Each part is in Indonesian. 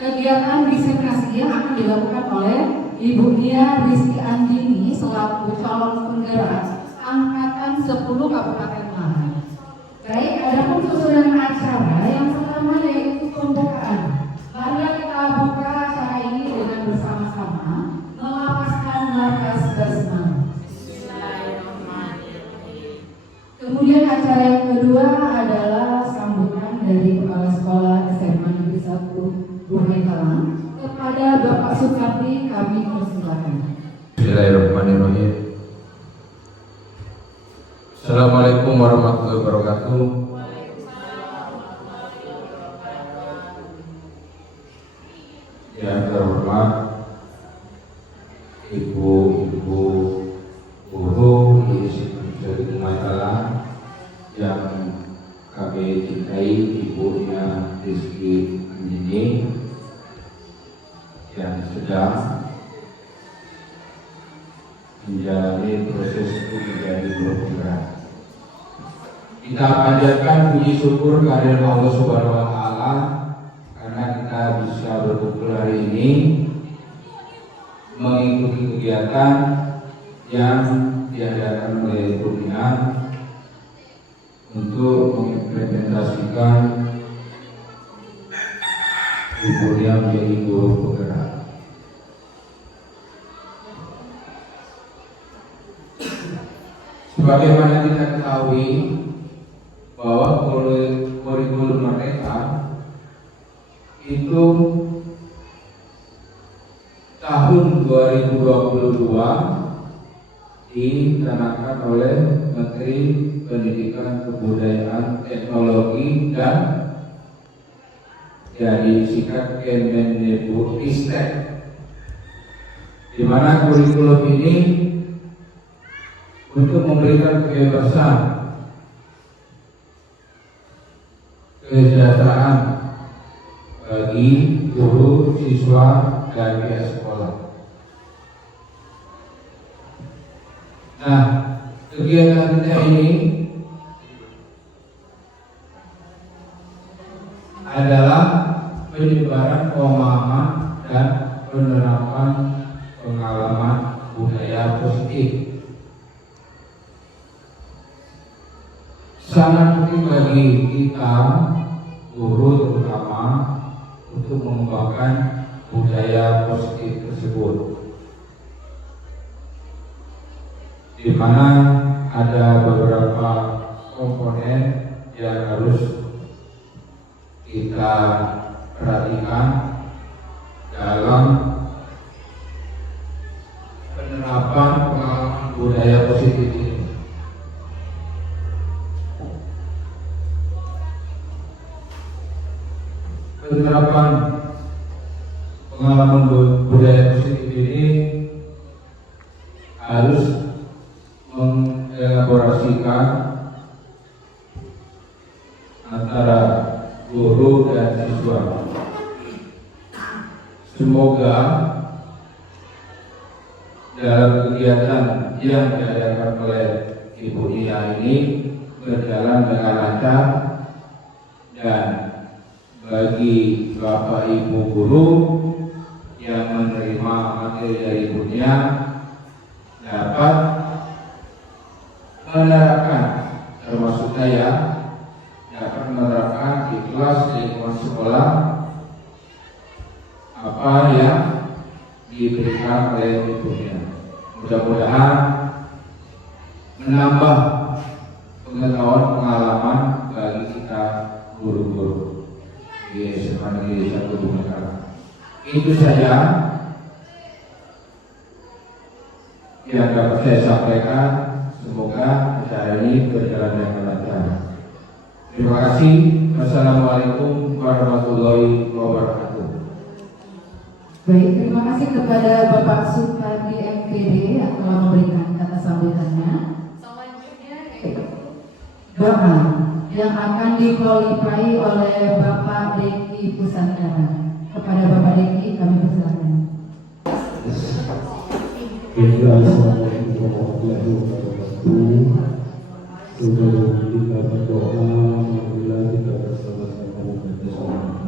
Kegiatan diseminasi yang akan dilakukan oleh Ibu Nia Rizky Andini selaku calon penggerak Angkatan 10 Kabupaten Malang. Baik, ada pun susunan acara yang pertama yaitu pembukaan. Marilah kita buka acara ini dengan bersama-sama melapaskan markas basmalah. Kemudian acara yang kedua adalah sambutan dari Kepala Sekolah SMA Negeri 1 Burhentalang kepada Bapak Sukardi, kami persilakan. Bismillahirrahmanirrahim. Assalamualaikum warahmatullahi wabarakatuh. Yang terhormat Ibu-ibu guru di Institut Masalah yang kami cintai, Ibunya Rizky Andini yang sedang menjalani proses menjadi guru penggerak. Kita panjatkan puji syukur kehadirat Allah Subhanahu wa Ta'ala karena kita bisa berkumpul hari ini mengikuti kegiatan yang diadakan oleh Dunia untuk mengimplementasikan Ibu yang menjadi guru penggerak. Sebagaimana kita ketahui bahwa kurikulum mereka itu tahun 2022 dicanangkan oleh Menteri Pendidikan Kebudayaan Teknologi dan disingkat Kemendikbudristek, di mana kurikulum ini untuk memberikan kebebasan, kesejahteraan bagi guru, siswa, dan pihak sekolah. Nah, kegiatan kita ini adalah penyebaran pemahaman dan penerapan pengalaman budaya positif. Sangat penting bagi kita guru terutama untuk mengembangkan budaya positif tersebut, di mana ada beberapa komponen yang harus kita perhatikan dalam penerapan pengalaman budaya positif ini. Penerapan pengalaman budaya positif ini harus mengelaborasikan antara guru dan siswa. Semoga dalam kegiatan yang diadakan oleh Ibu Nia ini berjalan dengan lancar, dan bagi Bapak Ibu guru yang menerima materi dari Ibu Nia dapat menerapkan, termasuk saya, dapat menerapkan di kelas lingkungan sekolah apa yang diberikan oleh Ibunya. Mudah-mudahan menambah pengetahuan pengalaman bagi kita guru-guru di SMA Negeri 1 Burhentalang. Itu saja yang dapat saya sampaikan. Semoga acara ini berjalan dengan lancar. Terima kasih. Wassalamualaikum warahmatullahi wabarakatuh. Baik, terima kasih kepada Bapak Sukardi MPD yang telah memberikan kata sambutannya. Selanjutnya doa yang akan dikualifikasi oleh Bapak Deki Pusantara. Kepada Bapak Deki kami persilakan. Assalamualaikum warahmatullahi wabarakatuh. Sebelum kita berdoa, marilah kita bersama-sama membaca salawat.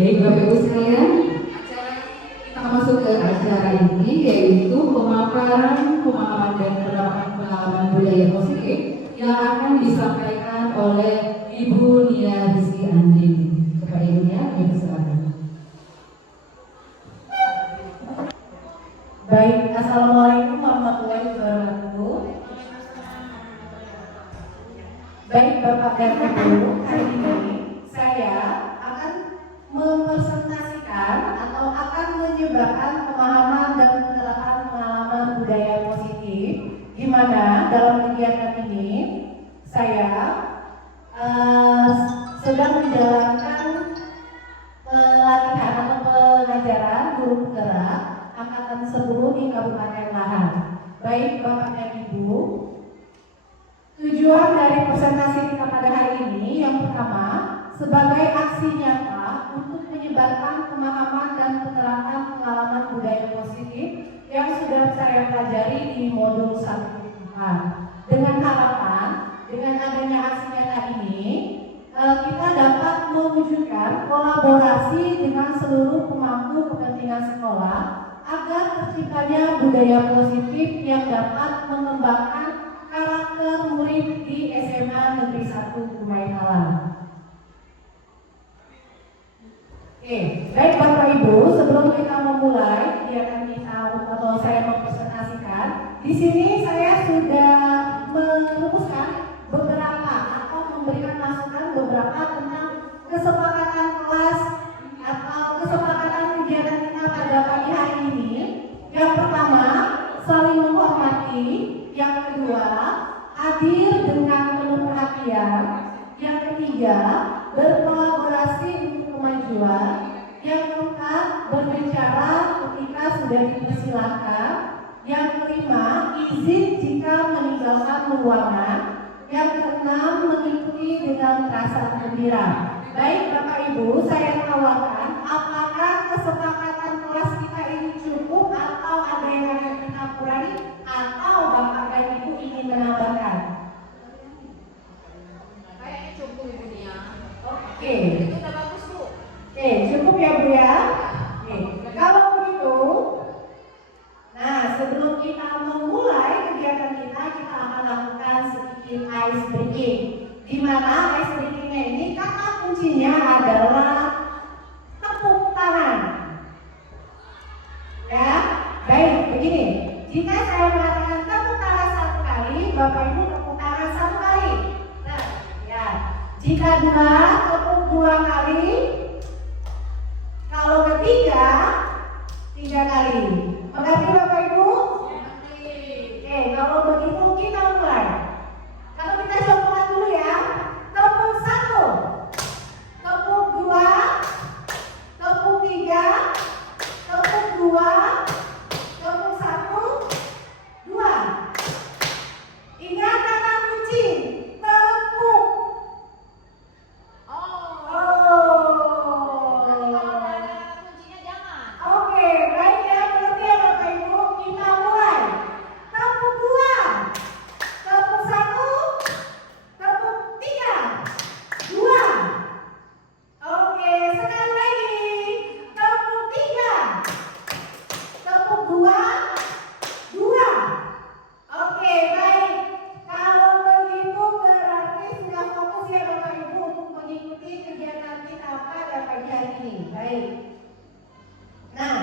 Baik Bapak Ibu sekalian, kita masuk ke acara ini yaitu pemaparan pemahaman dan penerapan pengalaman budaya positif yang akan disampaikan oleh Ibu Nia Rizky Andini. Kepada Ibu Nia, kami silakan. Baik, Assalamualaikum warahmatullahi wabarakatuh. Baik Bapak dan Ibu, hari ini saya akan mempresentasikan atau akan menyebarkan pemahaman dan penerapan pengalaman budaya positif, di mana dalam kegiatan ini saya sedang menjalankan pelatihan atau pengajaran guru penggerak Angkatan 10 di Kabupaten Lahan. Baik Bapak dan Ibu, tujuan dari presentasi kita pada hari ini yang pertama, sebagai aksi nyata untuk menyebarkan pemahaman dan penerapan pengalaman budaya positif yang sudah saya pelajari di modul 1.4. Dengan harapan, dengan adanya aksi nyata ini, kita dapat mewujudkan kolaborasi dengan seluruh pemangku kepentingan sekolah agar terciptanya budaya positif yang dapat mengembangkan karakter murid di SMA Negeri 1 Dumai Halang. Oke, baik Bapak Ibu, sebelum kita memulai kegiatan kita atau saya mempresentasikan, di sini saya sudah merumuskan beberapa atau memberikan masukan beberapa tentang kesepakatan kelas atau kesepakatan kegiatan kita pada pagi hari ini. Yang pertama, saling menghormati. Yang kedua, hadir dengan penuh perhatian. Yang ketiga, berkolaborasi untuk kemajuan. Yang keempat, berbicara ketika sudah dipersilakan. Yang kelima, izin jika meninggalkan ruangan. Yang keenam, mengikuti dengan rasa gembira. Baik Bapak Ibu, saya tawarkan apakah kesepakatan kelas kita ini cukup atau ada yang akan kita kurangi atau Bapak dan Ibu ingin menambahkan? Kayaknya cukup Ibu Nia. Oke. Itu udah bagus Bu. Oke, cukup ya Bu ya. Oke. Kalau begitu, nah sebelum kita memulai kegiatan kita akan lakukan sedikit ice breaking. Di mana ice breakingnya ini kata kuncinya adalah tepuk tangan. Ya, baik begini. Jika saya mengatakan tepuk tangan satu kali, Bapak Ibu tepuk tangan satu kali. Nah, ya. Jika dua, tepuk dua kali. Kalau ketiga, tiga kali. Mengerti ini. Baik. Nah,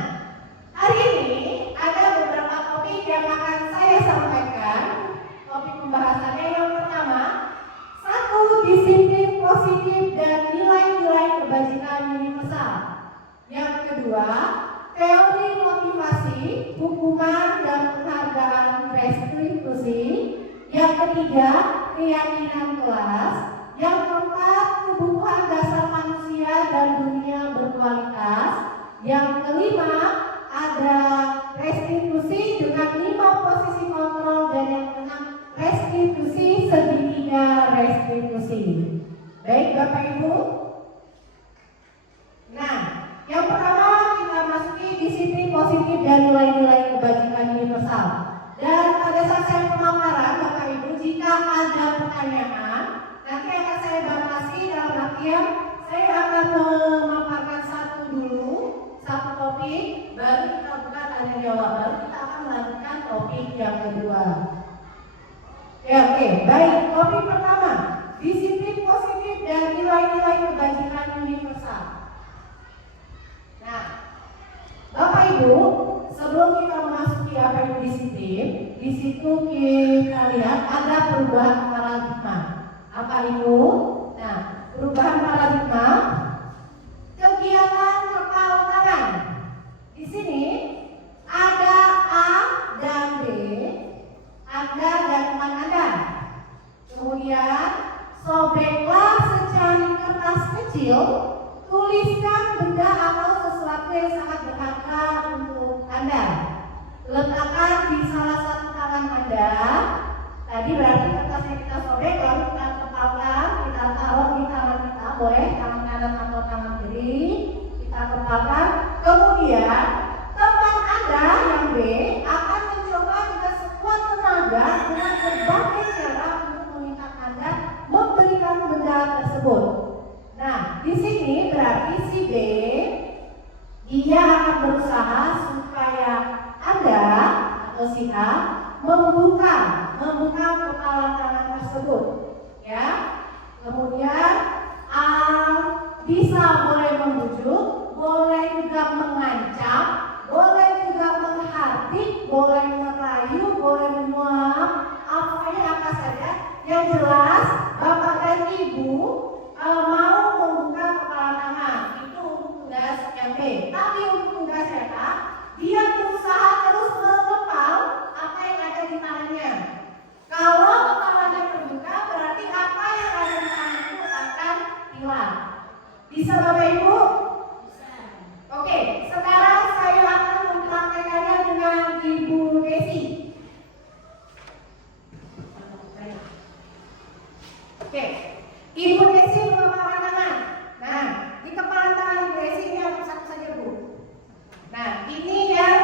hari ini ada beberapa topik yang akan saya sampaikan. Topik pembahasannya yang pertama, 1. Disiplin positif dan nilai-nilai kebajikan universal. Yang kedua, teori motivasi, hukuman dan penghargaan restitusi. Yang ketiga, keyakinan kelas. Yang keempat, kebutuhan dasar manusia dan dunia berkualitas. Yang kelima, ada restitusi dengan 5 posisi kontrol, dan yang keenam, restitusi segitiga restitusi. Baik Bapak Ibu. Nah, yang pertama kita masuki disiplin positif dan nilai-nilai kebajikan universal. Dan pada saat saya pemaparan Bapak Ibu, jika ada pertanyaan, nanti akan saya batasi dalam artian saya akan memaparkan satu topik, baru kita buka tanya jawab, baru kita akan melanjutkan topik yang kedua. Oke, baik. Topik pertama, disiplin positif dan nilai-nilai kebajikan universal. Nah, Bapak Ibu, sebelum kita memasuki apa itu disiplin, di situ kita lihat ada perubahan paradigma. Apa itu? Nah, perubahan paradigma, kegiatan kepal tangan. Di sini ada A dan B, Anda dan teman Anda. Kemudian sobeklah secari kertas kecil, tuliskan benda atau sesuatu yang sangat berharga untuk Anda. Letakkan di salah satu tangan Anda. Tadi berarti kertas yang kita sobek, lalu kita kepalkan, kita taruh di tangan kita, boleh tangan kanan atau tangan kiri, kita kepalkan. Kemudian teman Anda yang B akan mencoba dengan sekuat tenaga dengan berbagai cara untuk meminta Anda memberikan benda tersebut. Nah, di sini berarti si B dia akan berusaha supaya Anda atau si A membuka kepala tangan tersebut, ya. Kemudian A bisa boleh membujuk, boleh juga mengancam, boleh juga menghardik, boleh merayu, boleh menyuap, apa saja. Yang jelas Bapak dan Ibu mau membuka kepala tangan, itu untuk tugas yang B. Tapi untuk tugas yang A, dia berusaha terus mengepal apa yang ada di tangannya. Kalau kepalanya terbuka, berarti apa yang ada di tangan itu akan hilang. Bisa Bapak Ibu? Bisa. Oke, sekarang saya akan mempraktekannya dengan Ibu Desi. Oke, Ibu Desi mengepalkan tangan. Nah, di kepala tangan Ibu Desi ini ada satu saja Bu. Nah, ini yang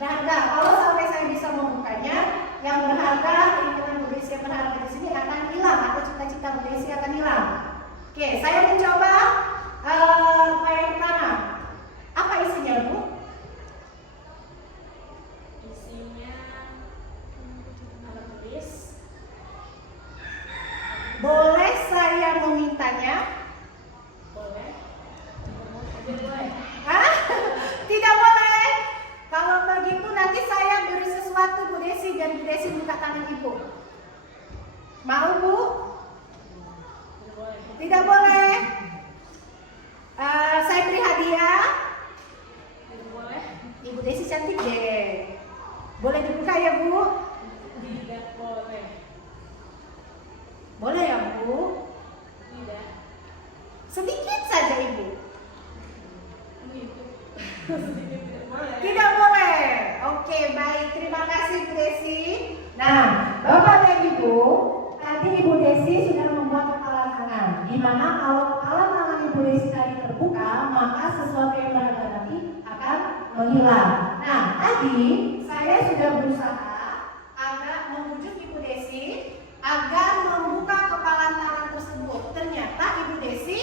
berharga. Kalau sampai saya bisa membukanya, yang berharga, keinginan Bu Desi yang berharga di sini akan hilang, atau cita-cita Bu Desi akan hilang. Oke, saya mencoba yang pertama. Apa isinya Bu? Isinya alat tulis. Boleh saya memintanya? Boleh. Hah? Tidak boleh. Kalau begitu nanti saya beri sesuatu Bu Desi dan Bu Desi buka tangan Ibu. Mau Bu? Tidak boleh. Saya beri hadiah. Tidak boleh. Ibu Desi cantik deh. Boleh dibuka ya Bu? Tidak boleh. Boleh ya Bu? Tidak. Sedikit saja Ibu. Begitu. Tidak boleh. Tidak boleh. Oke, baik. Terima kasih Bu Desi. Nah, Bapak dan Ibu, tadi Ibu Desi sudah membuat kepala tangan. Di mana kalau kepala tangan Ibu Desi tadi terbuka, maka sesuatu yang berharga tadi akan menghilang. Nah, tadi saya sudah berusaha agar membujuk Ibu Desi agar membuka kepala tangan tersebut. Ternyata Ibu Desi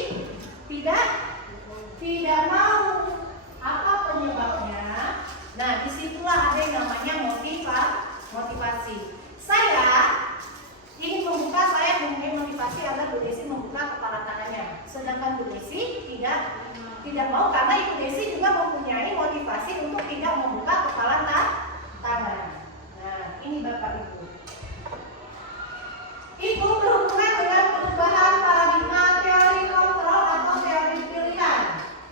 tidak mau. Apa penyebabnya? Nah, disitulah ada yang namanya motivasi. Saya ingin membuka, saya memberi motivasi agar Bu Desi membuka kepala tangannya. Sedangkan Bu Desi tidak tidak mau karena Ibu Desi juga mempunyai motivasi untuk tidak membuka kepala tangan. Nah, ini Bapak Ibu. Itu berhubungan dengan perubahan paradigma teori kontrol atau teori pilihan.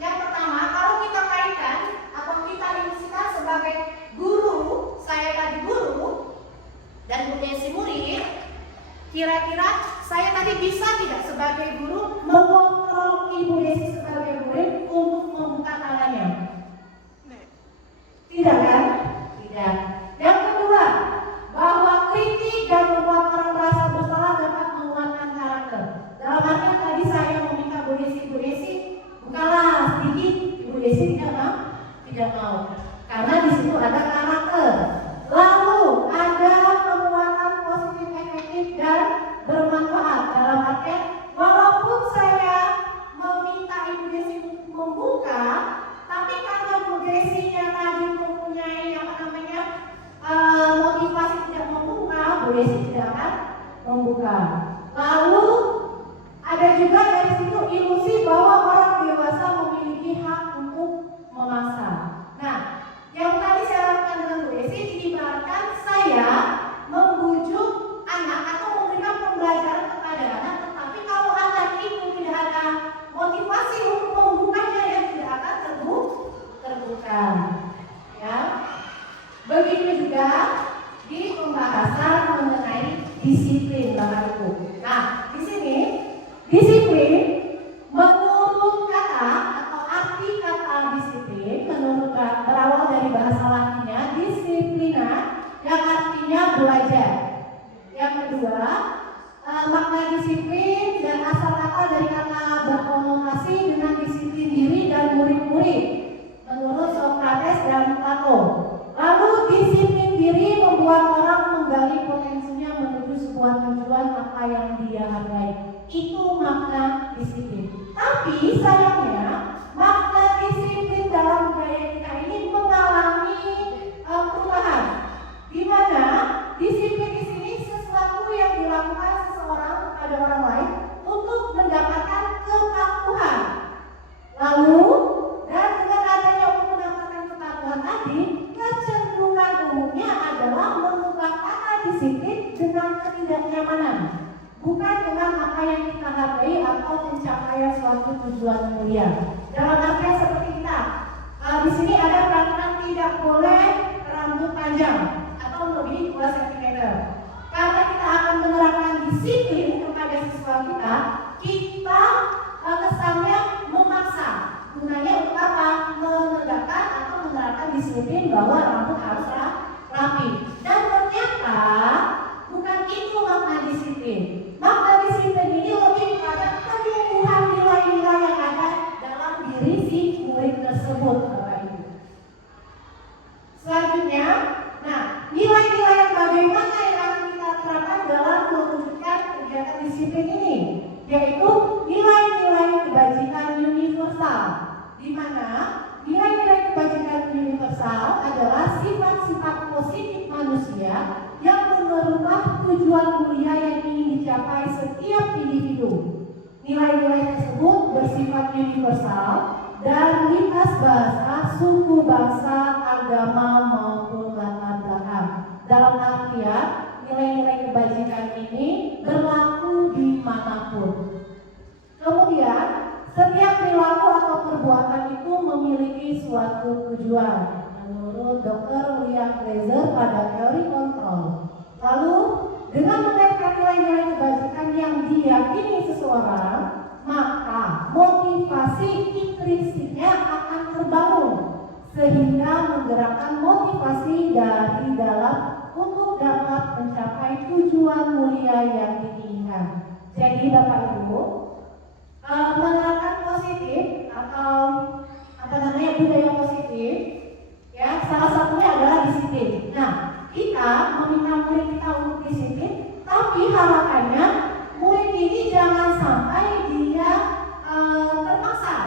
Yang pertama, kalau kita kaitkan atau kita ilustrasikan sebagai guru, saya tadi guru dan Bu Desi murid, kira-kira saya tadi bisa tidak sebagai guru mengontrol Ibu Desi sebagai murid untuk membuka tangannya? Tidak kan? Tidak. Yang kedua, bahwa kritik dan membuat orang merasa bersalah dapat menguatkan karakter. Dalam artian tadi saya meminta Bu Desi, bukalah sedikit. Ibu Desi tidak mau. Karena di situ ada karakter. Lalu ada penguatan positif efektif dan bermanfaat. Dalam artian walaupun saya meminta Ibu Desi membuka, tapi karena Bu Desinya tadi mempunyai motivasi tidak membuka, Bu Desi tidak akan membuka. Lalu ada juga dari situ ilusi bahwa orang dewasa memiliki hak untuk memaksa. Nah, yang tadi saya lakukan dengan Bu Desi diibaratkan saya membujuk anak atau memberikan pembelajaran kepada anak, tetapi kalau anak itu tidak ada motivasi untuk membukanya, dia tidak akan terbuka. Ya. Begitu juga di pembahasan mengenai disiplin, Bapak Ibu. Nah, di sini disiplin menurut kata atau arti kata disiplin berawal dari bahasa Latinnya disiplina yang artinya belajar. Yang kedua, makna disiplin dan asal kata dari kata berkonotasi dengan disiplin diri dan murid-murid menurut Socrates dan Plato. Lalu disiplin diri membuat orang menggali potensinya menuju sebuah tujuan apa yang dia hargai. Itu makna disiplin. Tapi sayangnya makna disiplin dalam budaya kita ini mengalami perubahan. Di mana disiplin di sini sesuatu yang dilakukan seseorang kepada orang lain untuk mendapatkan kepatuhan. Lalu dan dengan adanya untuk mendapatkan kepatuhan tadi, kecenderungan umumnya adalah mengubah kata disiplin dengan ketidaknyamanan, bukan dengan apa yang kita hargai atau pencapaian suatu tujuan mulia. Dalam artian seperti kita, di sini ada peraturan tidak boleh rambut panjang atau melebihi 2 cm. Karena kita akan menerapkan disiplin kepada siswa kita kesannya memaksa. Gunanya untuk apa? Menegakkan atau menerapkan disiplin bahwa rambut harus rapi. Dan ternyata bukan itu makna disiplin. Makna disiplin ini lebih kepada penumbuhan nilai-nilai yang ada dalam diri si murid tersebut, Bapak Ibu. Selanjutnya, nah, nilai-nilai yang bagaimana yang akan kita terapkan dalam mewujudkan kegiatan disiplin ini, yaitu nilai-nilai kebajikan universal, di mana nilai-nilai kebajikan universal adalah sifat-sifat positif manusia yang memerlukan tujuan mulia yang ingin dicapai setiap individu. Nilai-nilai tersebut bersifat universal dan lintas bahasa, suku, bangsa, agama maupun latar belakang. Dalam artian nilai-nilai kebajikan ini berlaku dimanapun. Kemudian setiap perilaku atau perbuatan itu memiliki suatu tujuan menurut Dr. William Glaser pada teori kontrol. Lalu dengan mengaitkan nilai-nilai kebajikan yang diyakini seseorang, maka motivasi intrinsiknya akan terbangun sehingga menggerakkan motivasi dari dalam untuk dapat mencapai tujuan mulia yang diinginkan. Jadi Bapak Ibu, menerapkan positif atau budaya positif, ya, salah satunya adalah disiplin. Nah, kita meminta murid kita untuk disiplin, tapi harapannya murid ini jangan sampai dia terpaksa.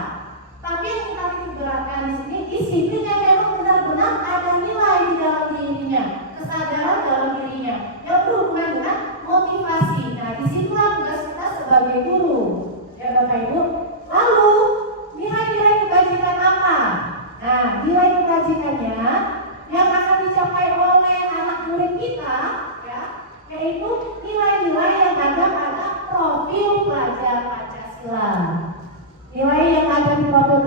Tapi yang kita gerakkan di sini disiplin yang memang benar-benar ada nilai di dalam dirinya, kesadaran dalam dirinya yang berhubungan dengan motivasi. Nah, disitulah tugas kita sebagai guru, ya Bapak Ibu. Lalu nilai-nilai kebajikan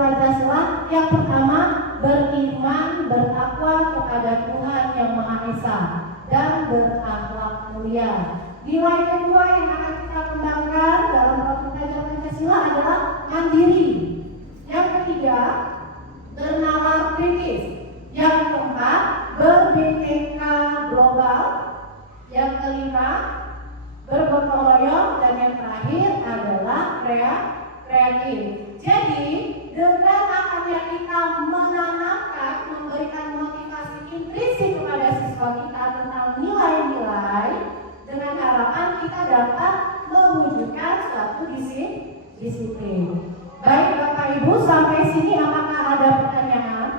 Pancasila. Yang pertama, beriman, bertakwa kepada Tuhan Yang Maha Esa dan berakhlak mulia. Nilai kedua yang akan kita kembangkan dalam program belajar Pancasila adalah mandiri. Yang ketiga, bernalar kritis. Yang keempat, berbineka global. Yang kelima, bergotong royong. Dan yang terakhir adalah kreatif. Jadi dengan akannya kita menanamkan, memberikan motivasi intrinsik kepada siswa kita tentang nilai-nilai, dengan harapan kita dapat mewujudkan suatu disiplin. Baik Bapak Ibu, sampai sini apakah ada pertanyaan?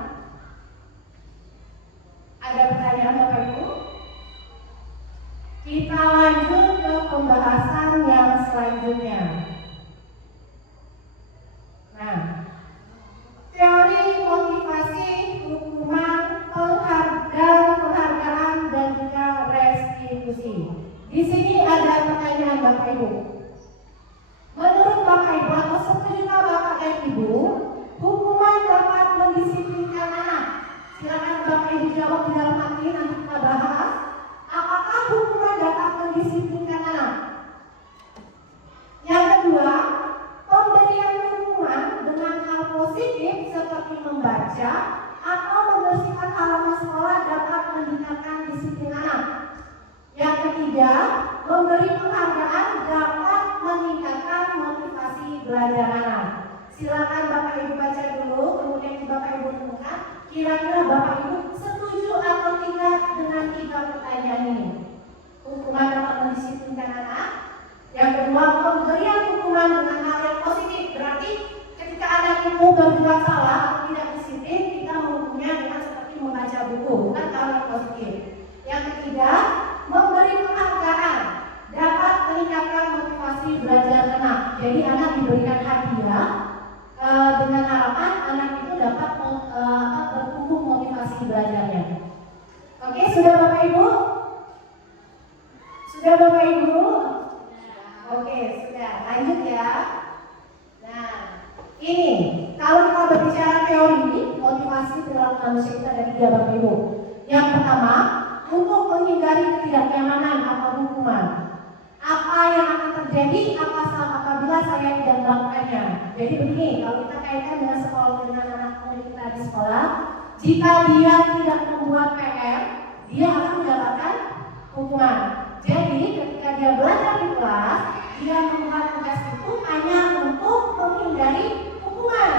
Ada pertanyaan Bapak Ibu? Kita lanjut ke pembahasan yang selanjutnya. Nah, teori motivasi, hukuman, penghargaan dan juga restitusi. Di sini ada pertanyaan Bapak Ibu. Menurut Bapak Ibu atau setujukah Bapak dan Ibu, hukuman dapat mendisiplinkan anak? Silakan Bapak Ibu jawab di dalam hati, nanti kita bahas. Apakah hukuman dapat mendisiplinkan anak? Yang kedua, pemberian hukuman dengan hal positif seperti membaca atau membersihkan halaman sekolah dapat meningkatkan disiplin anak. Yang ketiga, memberi penghargaan dapat meningkatkan motivasi belajar anak. Silakan Bapak Ibu baca dulu, kemudian Bapak Ibu temukan kira-kira Bapak Ibu setuju atau tidak dengan 3 pertanyaan ini. Hukuman dapat mendisiplinkan anak. Yang kedua, pemberian hukuman dengan hal yang positif. Berarti ketika anak itu berbuat salah atau tidak disiplin, kita menghukumnya dengan seperti membaca buku, bukan hal yang positif. Yang ketiga, memberi penghargaan dapat meningkatkan motivasi belajar anak. Jadi anak diberikan hadiah dengan harapan anak itu dapat bertumbuh motivasi belajarnya. Oke, sudah Bapak Ibu? Sudah Bapak Ibu? Oke, sudah. Lanjut ya. Nah, ini kalau kita berbicara teori motivasi perilaku manusia kita ada 3 Bapak Ibu. Yang pertama, untuk menghindari ketidaknyamanan atau hukuman. Apa yang akan terjadi apabila saya tidak melakukannya? Jadi begini, kalau kita kaitkan dengan sekolah, dengan anak murid kita di sekolah, jika dia tidak membuat PR, dia akan mendapatkan hukuman. Jadi ketika dia belajar di kelas, dia membuat tugas itu hanya untuk menghindari hukuman.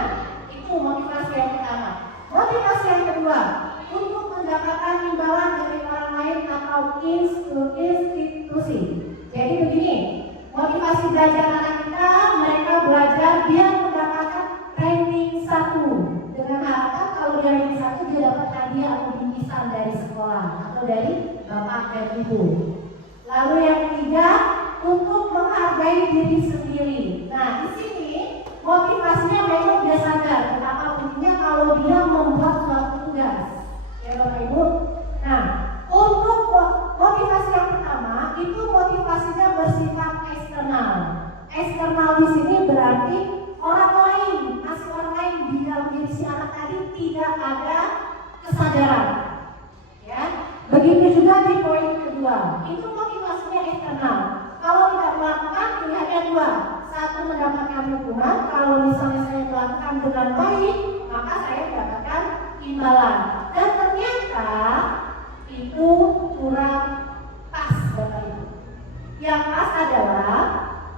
Itu motivasi yang pertama. Motivasi yang kedua, untuk mendapatkan imbalan dari orang lain atau institusi. Jadi begini, motivasi belajar anak kita, mereka belajar dia mendapatkan ranking 1. Dengan harapan kalau dia ranking 1 dia dapat hadiah atau bingkisan dari sekolah atau dari bapak dan ibu. Lalu yang ketiga, untuk menghargai diri sendiri. Nah, di sini motivasinya memang dia sadar betapa pentingnya kalau dia membuat suatu tugas. Ya Bapak Ibu. Nah, untuk motivasi yang pertama itu motivasinya bersifat eksternal. Eksternal di sini berarti orang lain, masih orang lain di dalam diri si anak tadi tidak ada kesadaran. Ya, begitu juga di poin kedua. Itu motivasinya eksternal. Kalau tidak melakukan pilihannya 2. 1 mendapatkan hukuman. Kalau misalnya saya melakukan dengan baik, maka saya mendapatkan imbalan. Dan ternyata itu kurang pas Bapak Ibu. Yang pas adalah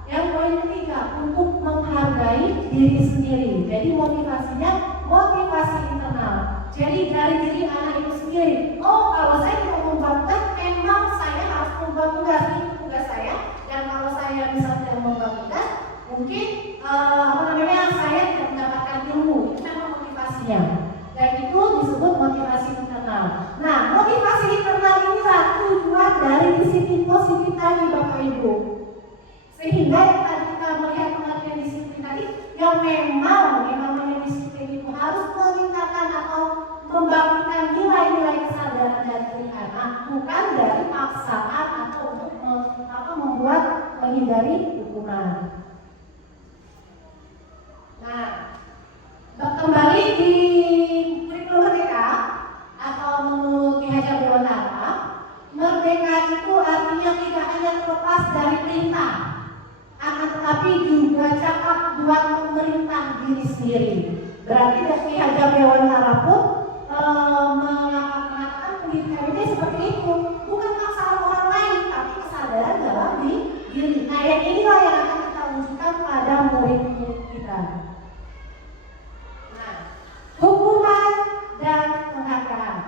yang poin ketiga, untuk menghargai diri sendiri. Jadi motivasinya motivasi internal. Jadi dari diri anak itu sendiri. Oh, kalau saya tidak membuat tugas, memang saya harus membuat tugas. Itu tugas saya. Dan kalau saya misalnya tidak membuat tugas, mungkin saya tidak mendapatkan ilmu. Itu memang motivasinya. Dan itu disebut motivasi internal. Nah, motivasi internal inilah tujuan dari disiplin positif tadi Bapak Ibu. Sehingga yang tadi kita melihat pengertian disiplin tadi, yang memang yang namanya disiplin itu harus meningkatkan atau membangunkan nilai-nilai kesadaran dan anak, bukan dari paksaan atau untuk membuat menghindari hukuman. Nah, di kurikulum merdeka atau menurut Ki Hajar Dewantara, merdeka itu artinya tidak hanya terlepas dari perintah, akan tetapi juga cakap buat memerintah diri sendiri. Berarti dari Ki Hajar Dewantara pun mengatakan pendidikan ini seperti itu, bukan masalah orang lain, tapi kesadaran dalam diri. Nah, yang inilah yang akan kita wujudkan pada murid-murid kita. Nah, hukuman dan penghargaan.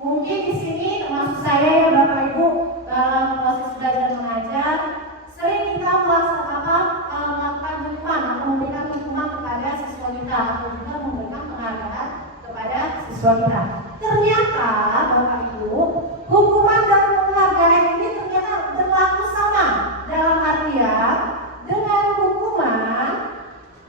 Mungkin di sini termasuk saya ya Bapak Ibu dalam proses belajar mengajar sering kita melakukan hukuman atau memberikan hukuman kepada siswa kita atau juga memberikan penghargaan kepada siswa kita. Ternyata Bapak Ibu, hukuman dan penghargaan ini ternyata berlaku sama, dalam artian dengan hukuman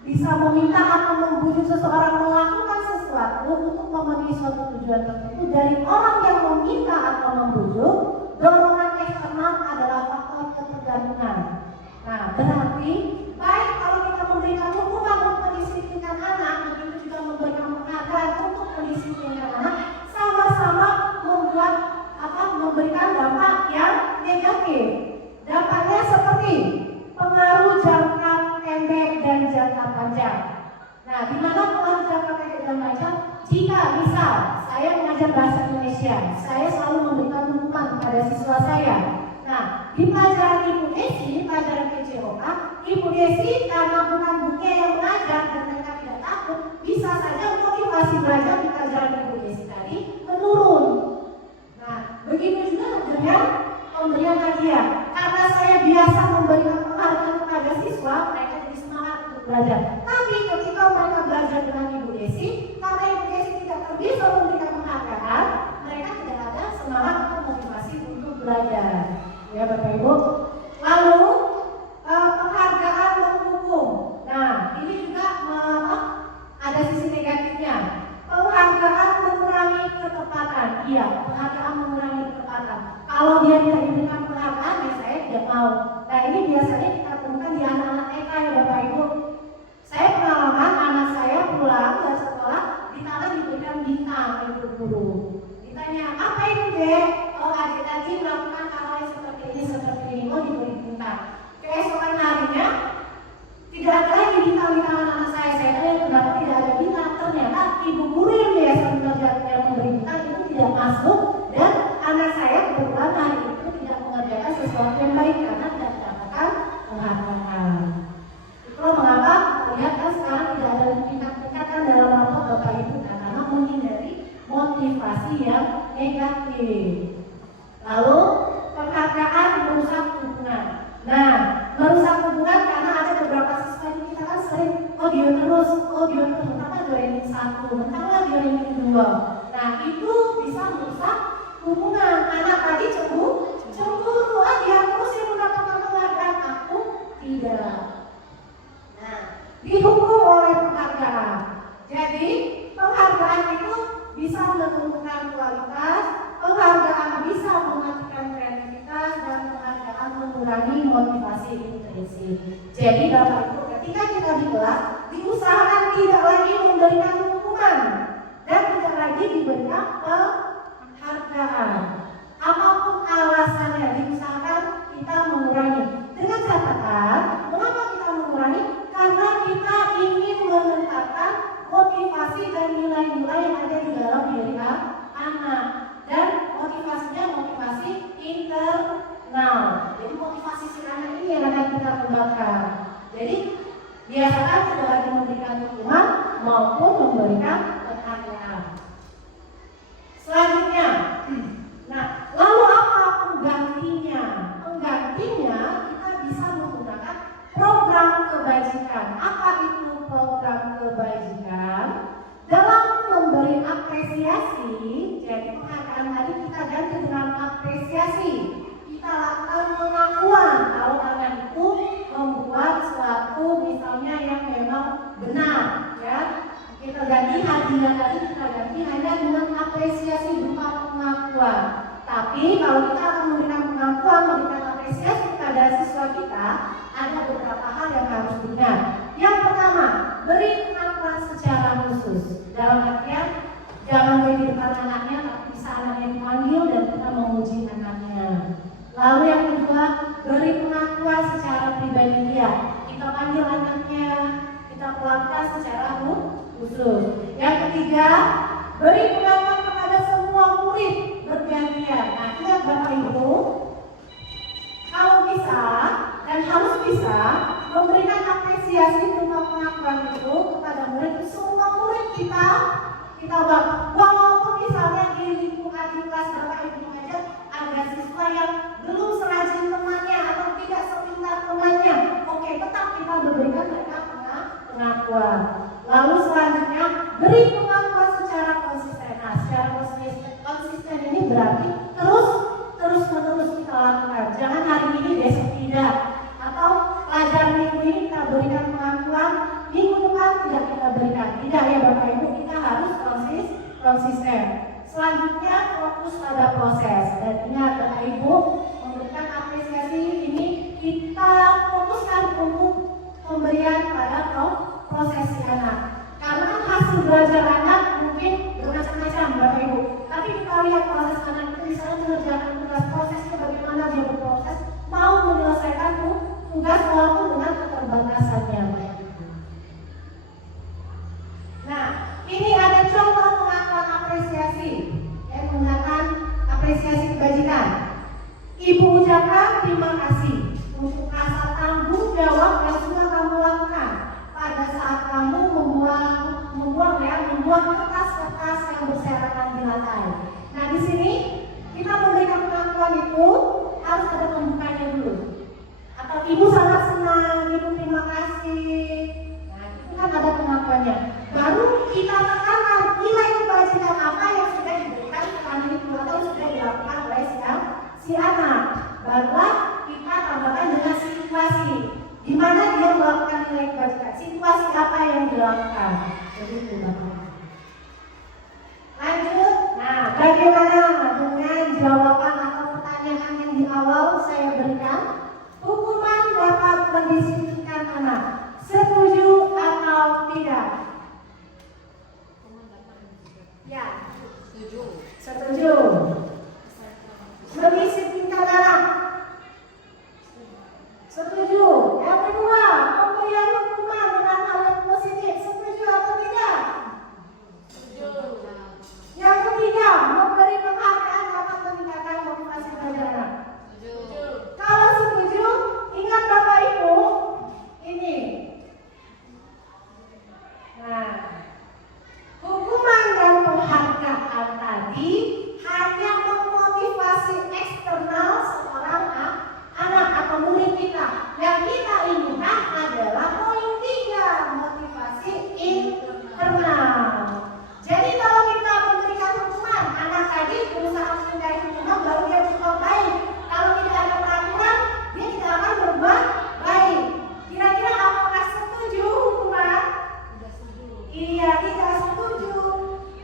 bisa meminta atau membujuk seseorang melakukan sesuatu untuk memenuhi suatu tujuan tertentu. Dari orang yang meminta atau membujuk, dorongan eksternal adalah faktor ketergantungan. Nah, berarti baik kalau kita memberikan hukuman untuk mendisiplinkan anak, begitu juga memberikan penghargaan untuk mendisiplinkan anak, sama-sama memberikan dampak yang negatif. Dampaknya seperti pengaruh jangka pendek dan jangka panjang. Nah, di mana pengaruh jangka pendek dan panjang? Jika misal saya mengajar bahasa Indonesia, saya selalu memberikan hukuman kepada siswa saya. Nah, di pelajaran Ibu Desi, pelajaran PJOK, Ibu Desi karena bukan bukunya yang mengajar dan mereka tidak takut, bisa saja motivasi belajar di pelajaran Ibu Desi tadi menurun. Nah, begitu juga dengan pemberian hadiah. Karena saya biasa memberikan penghargaan kepada siswa, mereka jadi semangat untuk belajar. Tapi ketika mereka belajar dengan Ibu Desi, karena Ibu Desi tidak terbiasa memberikan penghargaan, mereka tidak ada semangat atau motivasi untuk belajar. Ya Bapak Ibu. Lalu penghargaan menghukum. Nah, ini juga ada sisi negatifnya. Penghargaan mengurangi ketepatan. Iya, penghargaan mengurangi ketepatan. Kalau dia tidak diberikan penghargaan, ya saya tidak mau. Nah, ini biasanya kita temukan di anak-anak TK ya Bapak Ibu. Saya pengalaman anak saya pulang dari sekolah, ditanya diberikan bintang oleh guru. Ditanya, apa itu Dek? Oh, adik tadi melakukan hal seperti ini, oh diberi bintang. Keesokan harinya, tidak ada lagi bintang-bintangan anak saya tanya kenapa tidak ada bintang. Ternyata ibu guru yang biasa yang memberi bintang itu tidak masuk, dan anak saya kebetulan hari itu tidak mengerjakan sesuatu yang baik karena tidak mendapatkan penghargaan. Itulah mengapa lihat kan sekarang tidak ada tingkat-tingkatan dalam rapor Bapak Ibu, karena menghindari motivasi yang negatif. Lalu penghargaan merusak hubungan. Nah, merusak hubungan karena ada beberapa siswa yang kita kan sering dia terus, mentanglah dioremin 1, mentanglah dioremin 2. Nah, itu bisa merusak hubungan. Anak tadi cemburu, dia terus yang mendapatkan penghargaan, aku tidak. Nah, dihukum oleh penghargaan. Jadi, penghargaan itu bisa menentukan kualitas, penghargaan bisa mematikan kreativitas, dan penghargaan mengurangi motivasi intrinsik. Jadi Bapak Ibu, ketika kita di kelas, diusahakan tidak lagi memberikan hukuman dan tidak lagi diberikan penghargaan. Apapun alasannya, diusahakan kita mengurangi. Dengan catatan, mengapa kita mengurangi? Karena kita ingin menetapkan motivasi dan nilai-nilai yang ada di dalam diri anak. Dan motivasinya motivasi internal. Jadi motivasi si anak ini yang akan kita kembangkan. Jadi biasakan tidak lagi memberikan hukuman maupun memberikan penghargaan. Selanjutnya, nah lalu apa penggantinya? Penggantinya kita bisa menggunakan program kebajikan. Apa itu program kebajikan? Dalam memberi apresiasi, jadi penghargaan tadi kita ganti dengan apresiasi. Kita lakukan pengakuan kalau anak itu membuat suatu misalnya yang memang benar, ya. Kita ganti hadiah tadi, kita ganti hanya dengan apresiasi berupa pengakuan. Tapi kalau kita akan memberikan pengakuan, memberikan apresiasi kepada siswa kita, ada beberapa hal yang harus diingat. Yang pertama, beri pengakuan secara khusus. Dalam artian jangan beri di depan anaknya, tapi bisa anaknya dipanggil dan kita memuji anaknya. Lalu yang kedua, beri pengakuan secara pribadi dia. Kita panggil anaknya, kita perlakukan secara khusus. Yang ketiga, beri pengakuan kepada semua murid bergantian. Nah, ingat Bapak Ibu, kalau bisa dan harus bisa memberikan apresiasi berupa pengakuan itu kepada murid. Semua murid kita walaupun misalnya di lingkungan di kelas Bapak Ibu aja ada siswa yang belum serajin temannya atau tidak sepintar temannya, oke, tetap kita memberikan mereka pengakuan. Lalu selanjutnya beri pengakuan secara konsisten. Nah, secara konsisten ini berarti terus menerus kita lakukan. Jangan hari ini besok tidak, atau pelajaran minggu ini kita berikan pengakuan, minggu depan tidak kita berikan. Tidak ya Bapak Ibu, kita harus konsisten. Selanjutnya fokus pada proses. Dan ingat Bapak Ibu, memberikan apresiasi ini kita fokuskan untuk pemberian pada proses si anak. Karena hasil belajar anak mungkin bermacam-macam Bapak Ibu. Tapi kita lihat proses anak itu misalnya mengerjakan tugas, prosesnya bagaimana dia berproses, mau menyelesaikan tugas walaupun dengan keterbatasannya. Nah, ini ada contoh pengakuan apresiasi yang menggunakan apresiasi kebajikan. Ibu ucapkan terima kasih untuk rasa tanggung jawab yang sudah kamu lakukan pada saat kamu membuang kertas-kertas yang berserakan di lantai. Nah, di sini kita memberikan pengakuan itu harus ada pembukanya dulu. Atau ibu sangat senang, ibu terima kasih. Nah, itu kan ada pengakuannya. Baru kita tekankan nilai kebajikan apa yang sudah diberikan kepada ibu atau sudah dilakukan oleh si anak. Barulah kita tambahkan dengan situasi di mana dia melakukan nilai kebajikan. Situasi apa yang dilakukan? Jadi itu Bapak. Lanjut. Nah, bagaimana dengan jawaban atau pertanyaan yang di awal saya berikan? Hukuman dapat mendisiplinkan anak. Setuju atau tidak? Ya, setuju. Mendisiplinkan anak. Setuju. Yang kedua, pemberian hukuman dengan hal yang positif. Setuju atau tidak? Setuju. Yang ketiga, memberi penghargaan dapat meningkatkan motivasi belajar anak. Setuju. Kalau setuju, ingat Bapak Ibu, ini. Nah, hukuman dan penghargaan tadi hanya memotivasi eksternal seorang anak atau murid kita. Yang kita inginkan adalah poin 3, motivasi internal. Jadi kalau kita memberikan hukuman, anak tadi berusaha menghindari hukuman baru dia berbuat baik. Kalau tidak ada peraturan, dia tidak akan berbuat baik. Kira-kira apakah setuju hukuman? Iya, tidak setuju.